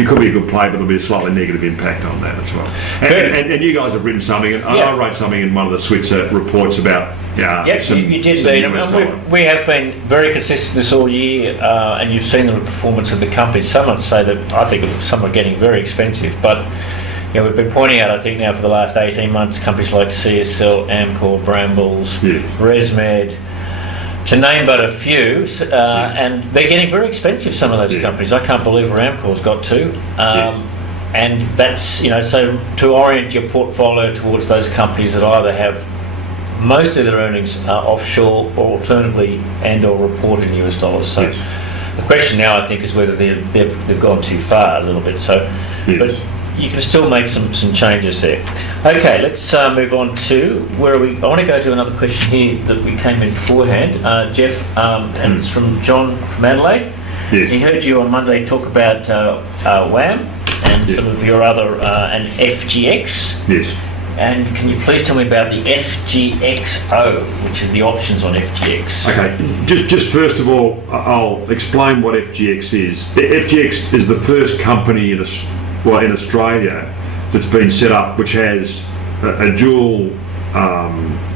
could be a good play, but there'll be a slightly negative impact on that as well. And you guys have written something, and I wrote something in one of the Switzer reports about. You did, and we have been very consistent this all year, and you've seen the performance of the companies. Some would say that I think some are getting very expensive, but we've been pointing out, I think now for the last 18 months, companies like CSL, Amcor, Brambles, ResMed, to name but a few, and they're getting very expensive, some of those companies. I can't believe where Amcor's got to. And that's, so to orient your portfolio towards those companies that either have most of their earnings offshore, or alternatively and/or report in US dollars. So the question now, I think, is whether they've gone too far a little bit. So, but you can still make some changes there. Okay, let's move on to where are we. I want to go to another question here that we came in beforehand, Geoff, and it's from John from Adelaide. Yes. He heard you on Monday talk about WAM and some of your other and FGX. Yes. And can you please tell me about the FGXO, which are the options on FGX? Okay, just first of all, I'll explain what FGX is. FGX is the first company in Australia that's been set up which has a dual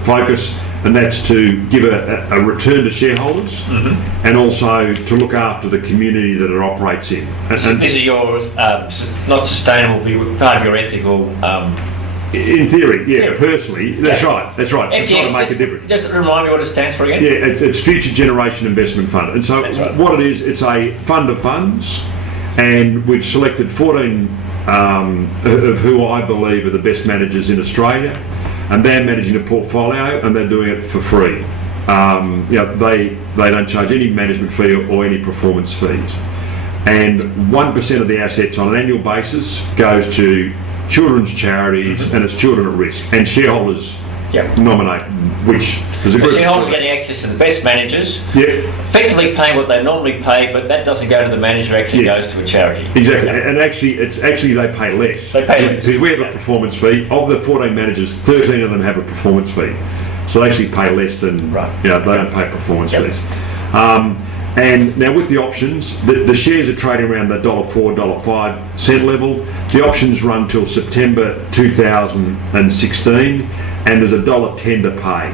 focus, and that's to give a return to shareholders and also to look after the community that it operates in. And this is your not sustainable, but part of your ethical. In theory, yeah. Personally, that's right. That's right. FGX, to try to make a difference. Just remind me what it stands for again. Yeah, it's Future Generation Investment Fund, and so what it is, it's a fund of funds, and we've selected 14 of who I believe are the best managers in Australia, and they're managing a portfolio, and they're doing it for free. They don't charge any management fee or any performance fees, and 1% of the assets on an annual basis goes to children's charities, and it's children at risk, and shareholders nominate which. So shareholders getting access to the best managers, effectively paying what they normally pay, but that doesn't go to the manager, actually goes to a charity. Exactly, and actually they pay less. They pay less. Because we have a performance fee. Of the 14 managers, 13 of them have a performance fee, so they actually pay less than they don't pay performance fees. And now with the options, the shares are trading around the $4, $5 level. The options run till September 2016, and there's $1.10 to pay.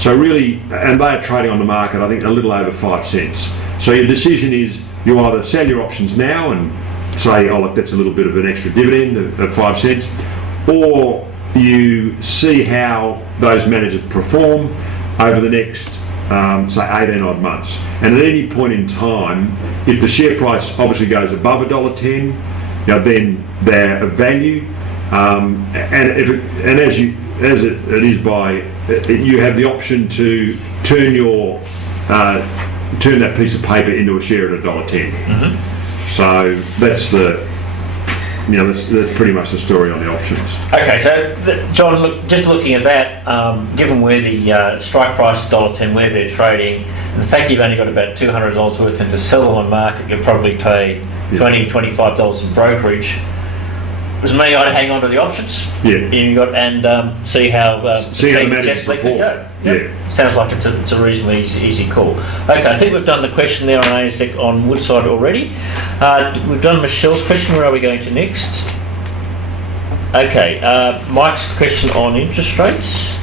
So really, and they are trading on the market, I think, a little over 5 cents. So your decision is you either sell your options now and say, oh look, that's a little bit of an extra dividend of 5 cents, or you see how those managers perform over the next say 18 odd months, and at any point in time, if the share price obviously goes above $1.10, then they're of value, and as it is by, you have the option to turn that piece of paper into a share at $1.10. So that's that's pretty much the story on the options. Okay, so John, just looking at that, given where the strike price is $1.10, where they're trading, and the fact you've only got about $200 worth, and to sell them on market, you'll probably pay $20, $25 in brokerage. Was me, I'd hang on to the options. And see how the Geoff Wilson go. Sounds like it's a reasonably easy call. Okay, I think we've done the question there on ASX on Woodside already. We've done Michelle's question. Where are we going to next? Okay, Mike's question on interest rates.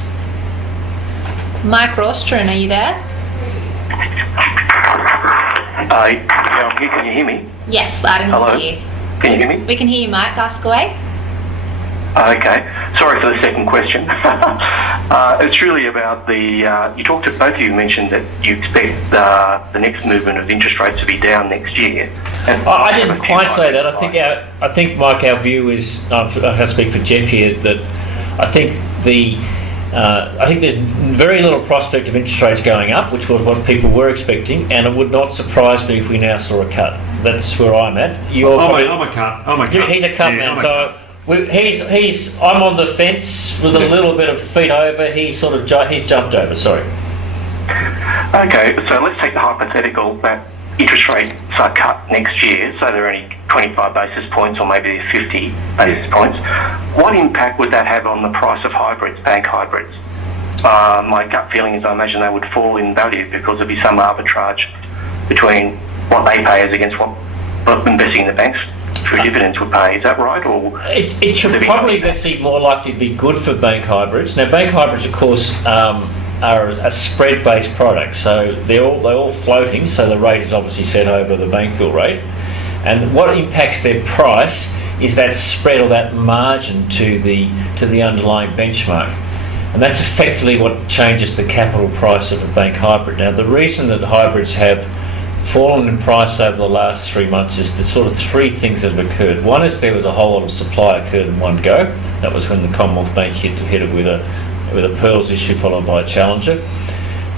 Mike Rostron, are you there? I'm here. Can you hear me? Yes, I didn't hear you. Can you hear me? We can hear you, Mike. Ask away. Okay. Sorry for the second question. It's really about the. Both of you mentioned that you expect the next movement of interest rates to be down next year. And I didn't quite say that. I think, Mike, our view is. I have to speak for Geoff here. That I think I think there's very little prospect of interest rates going up, which was what people were expecting, and it would not surprise me if we now saw a cut. That's where I'm at. I'm a cut. He's a cut man. So I'm on the fence with a little bit of feet over. He's jumped over. Sorry. Okay, so let's take the hypothetical that interest rates are cut next year, so they're only 25 basis points or maybe 50 basis points. What impact would that have on the price of hybrids, bank hybrids? My gut feeling is I imagine they would fall in value because there'd be some arbitrage between what they pay as against what investing in the banks through dividends would pay. Is that right? Or it should probably be more likely to be good for bank hybrids. Now, bank hybrids, of course, are a spread-based product, so they're all floating. So the rate is obviously set over the bank bill rate, and what impacts their price is that spread or that margin to the underlying benchmark, and that's effectively what changes the capital price of a bank hybrid. Now, the reason that hybrids have fallen in price over the last 3 months is the sort of three things that have occurred. One is there was a whole lot of supply occurred in one go. That was when the Commonwealth Bank hit it with a pearls issue followed by a challenger.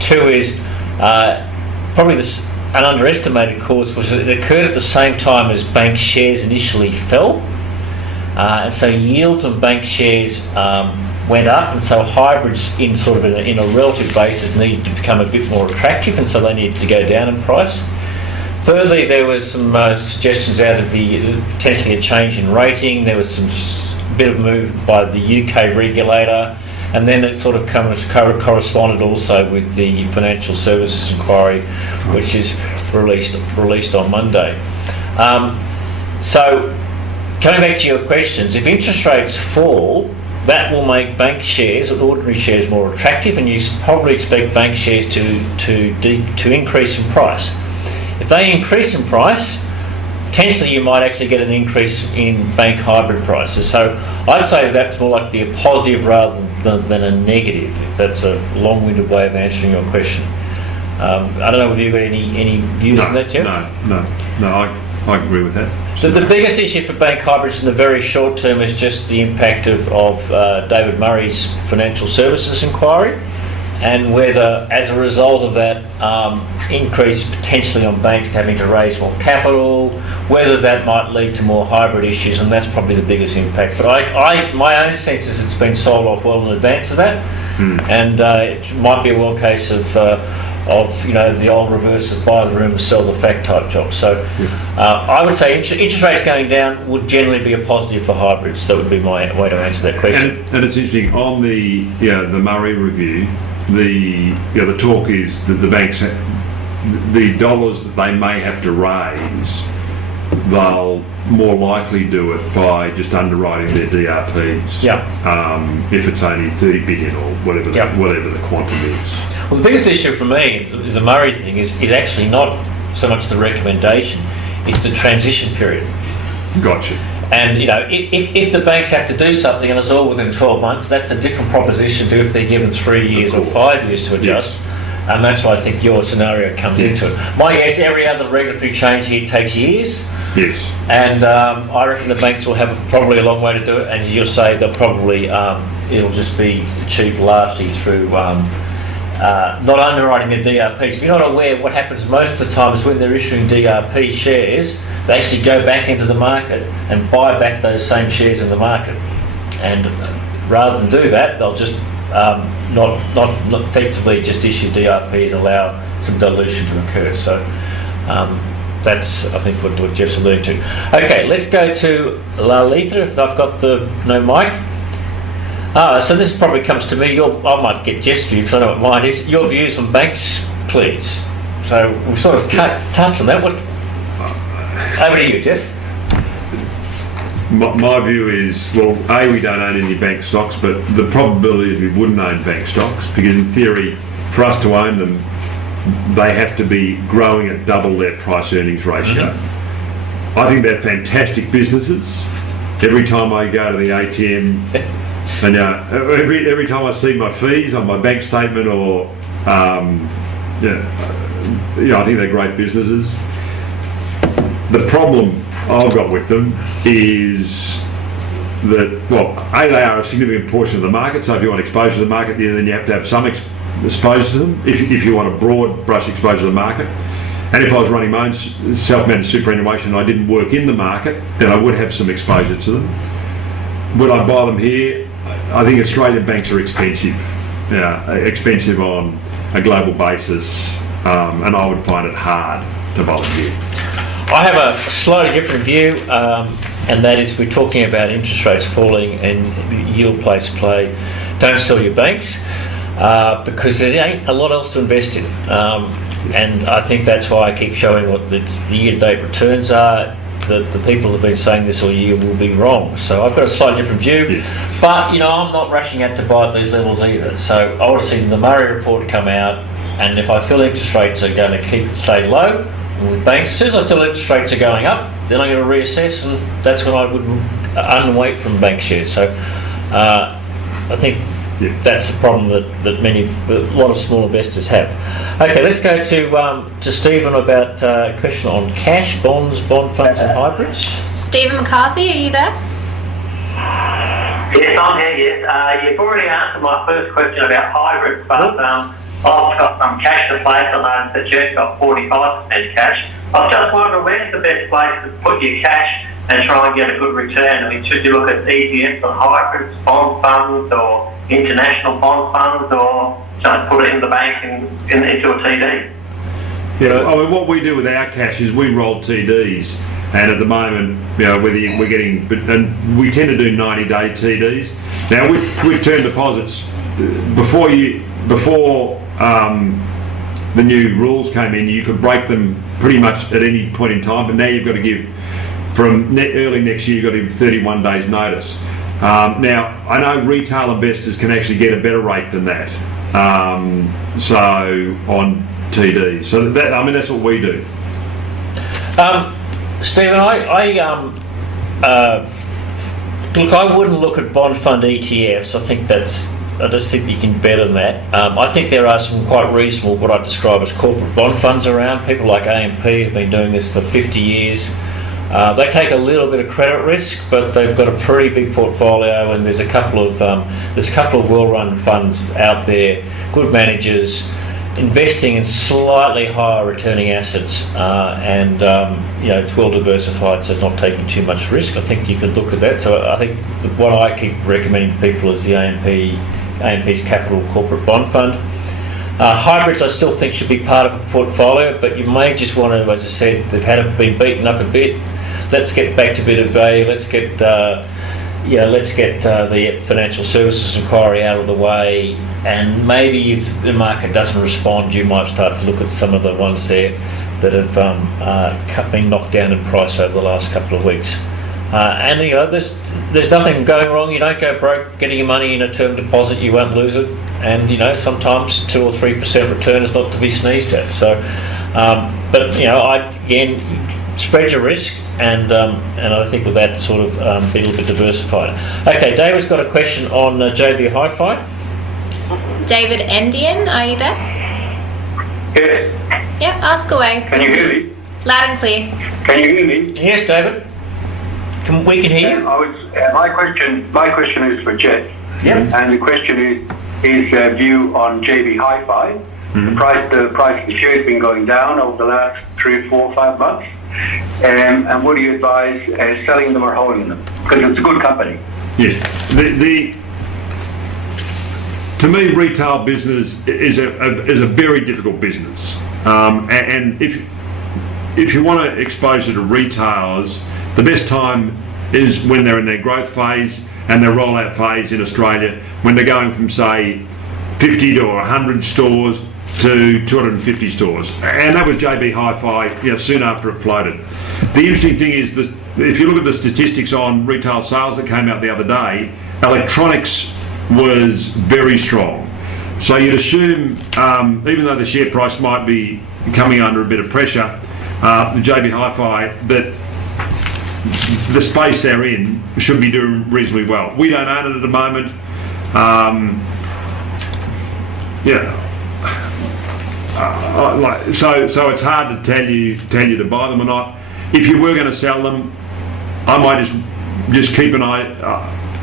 Two is probably an underestimated cause was that it occurred at the same time as bank shares initially fell, and so yields on bank shares went up, and so hybrids in a relative basis needed to become a bit more attractive, and so they needed to go down in price. Thirdly, there was some suggestions out of the potentially a change in rating. There was some bit of move by the UK regulator, and then it sort of corresponded also with the financial services inquiry, which is released on Monday. So, coming back to your questions, if interest rates fall, that will make bank shares, or ordinary shares, more attractive, and you probably expect bank shares to increase in price. If they increase in price, potentially you might actually get an increase in bank hybrid prices. So I'd say that's more likely a positive rather than a negative, if that's a long-winded way of answering your question. I don't know if you've got any views on that, Geoff? No, I agree with that. So the biggest issue for bank hybrids in the very short term is just the impact of David Murray's financial services inquiry, and whether, as a result of that, increase potentially on banks having to raise more capital, whether that might lead to more hybrid issues, and that's probably the biggest impact. But my own sense is it's been sold off well in advance of that, and it might be a well case of the old reverse of buy the rumour, sell the fact type job. So I would say interest rates going down would generally be a positive for hybrids. That would be my way to answer that question. And it's interesting, on the Murray review, the talk is that the banks, the dollars that they may have to raise, they'll more likely do it by just underwriting their DRPs. If it's only 30 billion or whatever the quantum is. Well, the biggest issue for me, the Murray thing, is actually not so much the recommendation, it's the transition period. Gotcha. And if the banks have to do something and it's all within 12 months, that's a different proposition to if they're given 3 years or 5 years to adjust. And that's why I think your scenario comes into it. My guess, every other regulatory change here takes years. Yes. And I reckon the banks will have probably a long way to do it, and you'll say they'll probably, it'll just be achieved largely through not underwriting the DRPs. If you're not aware, what happens most of the time is when they're issuing DRP shares, they actually go back into the market and buy back those same shares in the market. And rather than do that, they'll just not effectively just issue DRP and allow some dilution to occur. So that's, I think, what Geoff's alluding to. Okay, let's go to Lalitha, if I've got no mic. So this probably comes to me. I might get Geoff's view because I know what mine is. Your views on banks, please. So we've sort of touched on that. Over to you, Geoff. My view is, well, we don't own any bank stocks, but the probability is we wouldn't own bank stocks, because in theory, for us to own them, they have to be growing at double their price-earnings ratio. I think they're fantastic businesses. Every time I go to the ATM, and every time I see my fees on my bank statement, or I think they're great businesses. The problem I've got with them is that, well, they are a significant portion of the market, so if you want exposure to the market, then you have to have some exposure to them, if you want a broad brush exposure to the market. And if I was running my own self-managed superannuation and I didn't work in the market, then I would have some exposure to them. Would I buy them here? I think Australian banks are expensive, expensive on a global basis, and I would find it hard to buy them here. I have a slightly different view, and that is, we're talking about interest rates falling and yield place play. Don't sell your banks, because there ain't a lot else to invest in. And I think that's why I keep showing what the year-to-date returns are. The people who have been saying this all year will be wrong. So I've got a slightly different view. But, I'm not rushing out to buy at these levels either. So I want to see the Murray report come out, and if I feel interest rates are going to stay low with banks, as soon as I feel interest rates are going up, then I'm going to reassess, and that's when I would unweight from bank shares. So I think that's the problem that a lot of small investors have. Okay, let's go to Stephen about a question on cash, bonds, bond funds and hybrids. Stephen McCarthy, are you there? Yes, I'm here, yes. You've already answered my first question about hybrids, but I've got some cash to place. I know that Geoff's got 45% cash. I was just wondering, where's the best place to put your cash and try and get a good return? I mean, should you look at ETFs or hybrids, bond funds, or international bond funds, or just put it in the bank and into a TD? Yeah, I mean, what we do with our cash is we roll TDs And at the moment, we're getting, and we tend to do 90-day TDs. Now with term deposits, before the new rules came in, you could break them pretty much at any point in time. But now you've got to give, from early next year, you've got to give 31 days notice. Now I know retail investors can actually get a better rate than that. So on TDs, so that's what we do. Stephen, look, I wouldn't look at bond fund ETFs. I just think you can bet on that. I think there are some quite reasonable, what I describe as corporate bond funds around. People like AMP have been doing this for 50 years. They take a little bit of credit risk, but they've got a pretty big portfolio, and there's a couple of well-run funds out there, good managers, investing in slightly higher returning assets, and it's well diversified, so it's not taking too much risk. I think you could look at that. So I think what I keep recommending to people is the AMP's Capital Corporate Bond Fund. Hybrids I still think should be part of a portfolio, but you may just want to, as I said, they've been beaten up a bit. Let's get back to a bit of value. Let's get the financial services inquiry out of the way, and maybe if the market doesn't respond, you might start to look at some of the ones there that have been knocked down in price over the last couple of weeks. And there's nothing going wrong. You don't go broke getting your money in a term deposit. You won't lose it, and sometimes 2 or 3% return is not to be sneezed at. So, but spread your risk, and I think with that sort of be a little bit diversified. Okay, David's got a question on JB Hi-Fi. David Endian, are you there? Yes. Yeah, ask away. Can you hear me? Loud and clear. Can you hear me? Yes, David. We can hear you. My question is for Geoff. Yeah. And the question is view on JB Hi-Fi. Mm-hmm. The price of the share has been going down over the last 3, 4, 5 months. And would you advise selling them or holding them? Because it's a good company. Yes. To me, retail business is a very difficult business. And if you want exposure to retailers, the best time is when they're in their growth phase and their rollout phase in Australia, when they're going from, say, 50 to 100 stores to 250 stores. And that was JB Hi-Fi soon after it floated. The interesting thing is that if you look at the statistics on retail sales that came out the other day, electronics was very strong. So you'd assume, even though the share price might be coming under a bit of pressure, the JB Hi-Fi, that the space they're in should be doing reasonably well. We don't own it at the moment. So it's hard to tell you to buy them or not. If you were going to sell them, I might just keep an eye.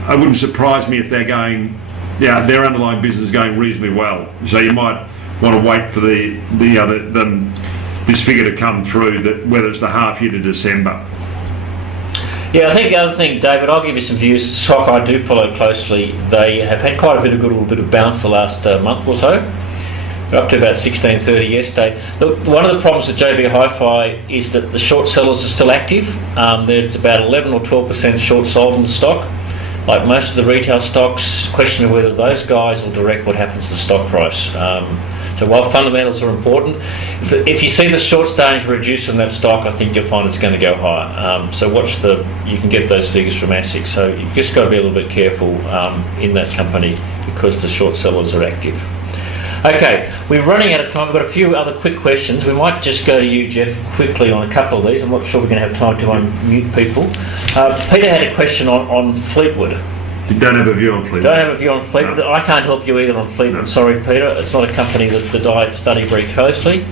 It wouldn't surprise me if they're going, their underlying business is going reasonably well. So you might want to wait for this figure to come through, that whether it's the half year to December. Yeah, I think the other thing, David, I'll give you some views. The stock I do follow closely. They have had quite a little bit of bounce the last month or so. They're up to about 16.30 yesterday. Look, one of the problems with JB Hi-Fi is that the short sellers are still active. There's about 11 or 12% short sold in the stock. Like most of the retail stocks, question of whether those guys will direct what happens to the stock price. So while fundamentals are important, if you see the short starting to reduce in that stock, I think you'll find it's going to go higher. So you can get those figures from ASIC. So you've just got to be a little bit careful in that company because the short sellers are active. Okay, we're running out of time. We've got a few other quick questions. We might just go to you, Geoff, quickly on a couple of these. I'm not sure we're going to have time to unmute people. Peter had a question on Fleetwood. You don't have a view on Fleetwood? Don't have a view on Fleetwood. No. I can't help you either on Fleetwood. No. Sorry, Peter. It's not a company that I study very closely.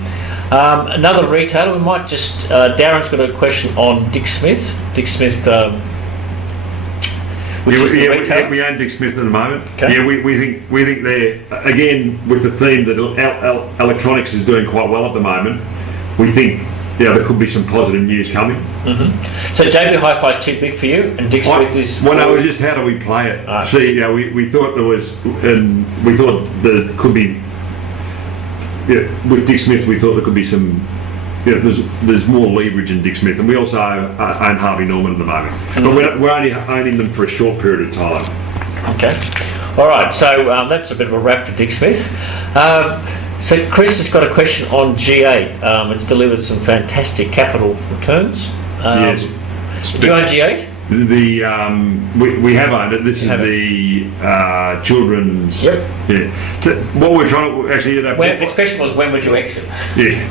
Another retailer, we might just... Darren's got a question on Dick Smith. Dick Smith... We own Dick Smith at the moment. Okay. Yeah, we think they're, again, with the theme that electronics is doing quite well at the moment, we think there could be some positive news coming. Mm-hmm. So JB Hi-Fi is too big for you, and Dick Smith is... Well, no, it was just how do we play it? Right. See, we thought there was, and we thought there could be, with Dick Smith, we thought there could be some there's more leverage in Dick Smith, and we also own Harvey Norman at the moment, but we're only owning them for a short period of time. Okay. All right. So that's a bit of a wrap for Dick Smith. So Chris has got a question on G8. It's delivered some fantastic capital returns. Yes. Do you own G8? We have owned it. This is the children's. Yep. Yeah. What we're trying to actually. His question was, when would you exit? Yeah.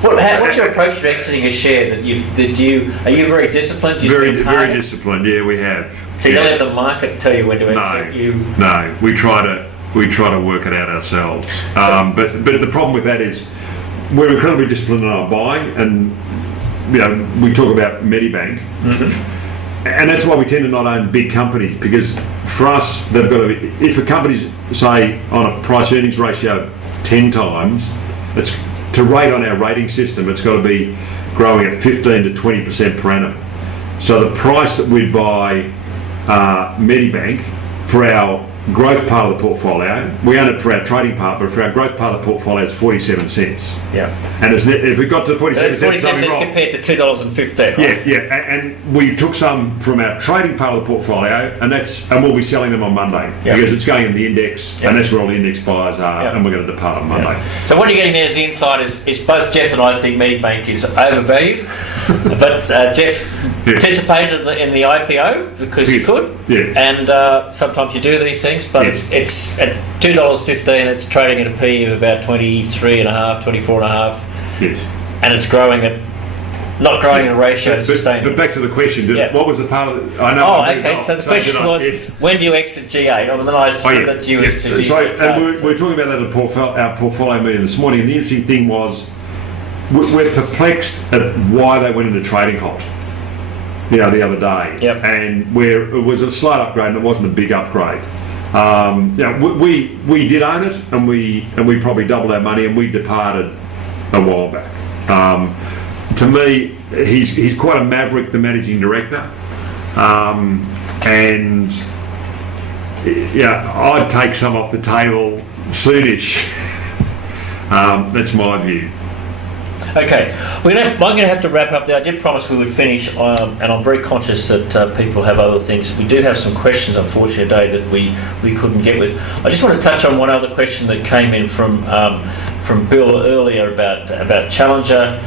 What's your approach to exiting a share? Are you very disciplined? Very disciplined. Yeah, we have. So you don't let the market tell you when to exit. No. We try to work it out ourselves. But the problem with that is we're incredibly disciplined in our buying, and we talk about Medibank, and that's why we tend to not own big companies, because for us they've got to be, if a company's say on a price earnings ratio of 10 times, it's to rate on our rating system, it's got to be growing at 15 to 20% per annum. So the price that we'd buy Medibank for our growth part of the portfolio, we own it for our trading part, but for our growth part of the portfolio, it's 47 cents. Yeah. And if we got to 47 cents, something wrong. Compared to $2.15. Right? Yeah. And we took some from our trading part of the portfolio, and we'll be selling them on Monday because it's going in the index, and that's where all the index buyers are, and we're going to depart on Monday. So what you're getting there as the insight is both Geoff and I think Medibank is overvalued, but Geoff participated in the IPO because you could, and sometimes you do these things. But it's at $2.15. It's trading at a P of about 23.5, 24.5, and it's growing at not growing at a ratio that's sustainable. But back to the question, what was the part of it? I know. Oh, okay. So the question was, when do you exit G8? And then I said that you was to. And we were talking about that at our portfolio meeting this morning, and the interesting thing was we're perplexed at why they went into trading halt. The other day, and where it was a slight upgrade, and it wasn't a big upgrade. We did own it, and we probably doubled our money, and we departed a while back. To me, he's quite a maverick, the managing director, and I'd take some off the table soonish. That's my view. Okay, I'm going to have to wrap up there. I did promise we would finish, and I'm very conscious that people have other things. We do have some questions, unfortunately, today that we couldn't get with. I just want to touch on one other question that came in from Bill earlier about Challenger,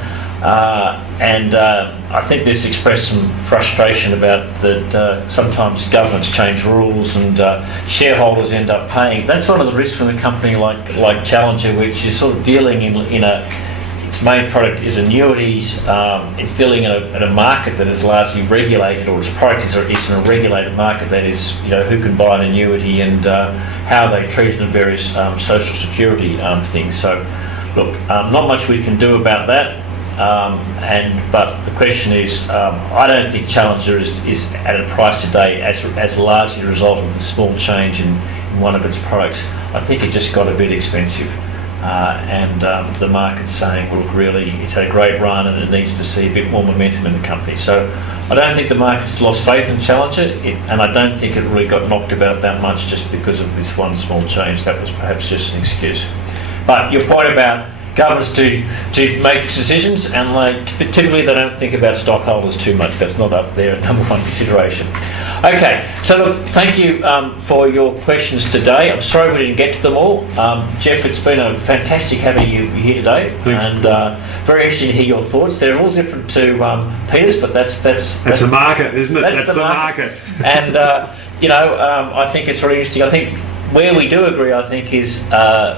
and I think this expressed some frustration about that sometimes governments change rules and shareholders end up paying. That's one of the risks with a company like Challenger, which is sort of dealing in a its main product is annuities. It's dealing in a market that is largely regulated, or its product is in a regulated market that is, who can buy an annuity and how they treat it in various social security things. So, look, not much we can do about that. But the question is, I don't think Challenger is at a price today as largely a result of the small change in one of its products. I think it just got a bit expensive. And the market's saying, well, look, really, it's had a great run and it needs to see a bit more momentum in the company. So I don't think the market's lost faith in Challenger, and I don't think it really got knocked about that much just because of this one small change. That was perhaps just an excuse. But your point about governments to make decisions, and typically they don't think about stockholders too much. That's not up there at number one consideration. Okay, so look, thank you for your questions today. I'm sorry we didn't get to them all. Geoff, it's been a fantastic having you here today. Thanks. And very interesting to hear your thoughts. They're all different to Peter's, but that's the market, isn't it? That's the market. And I think it's very interesting. I think where we do agree, I think, is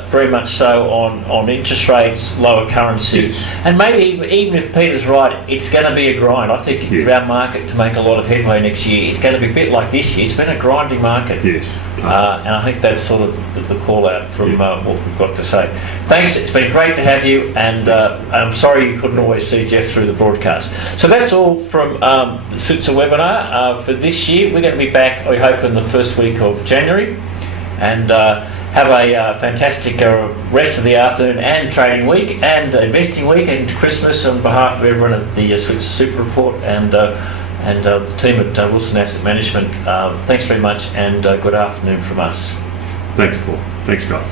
very much so on interest rates, lower currency, and maybe even if Peter's right, it's going to be a grind. I think for our market to make a lot of headway next year, it's going to be a bit like this year. It's been a grinding market. Yes. And I think that's sort of the call out from what we've got to say. Thanks, it's been great to have you, and I'm sorry you couldn't always see Geoff through the broadcast. So that's all from the Switzer webinar for this year. We're going to be back, we hope, in the first week of January. And have a fantastic rest of the afternoon and trading week and investing week and Christmas on behalf of everyone at the Switzer Super Report and the team at Wilson Asset Management. Thanks very much, and good afternoon from us. Thanks, Paul. Thanks, guys.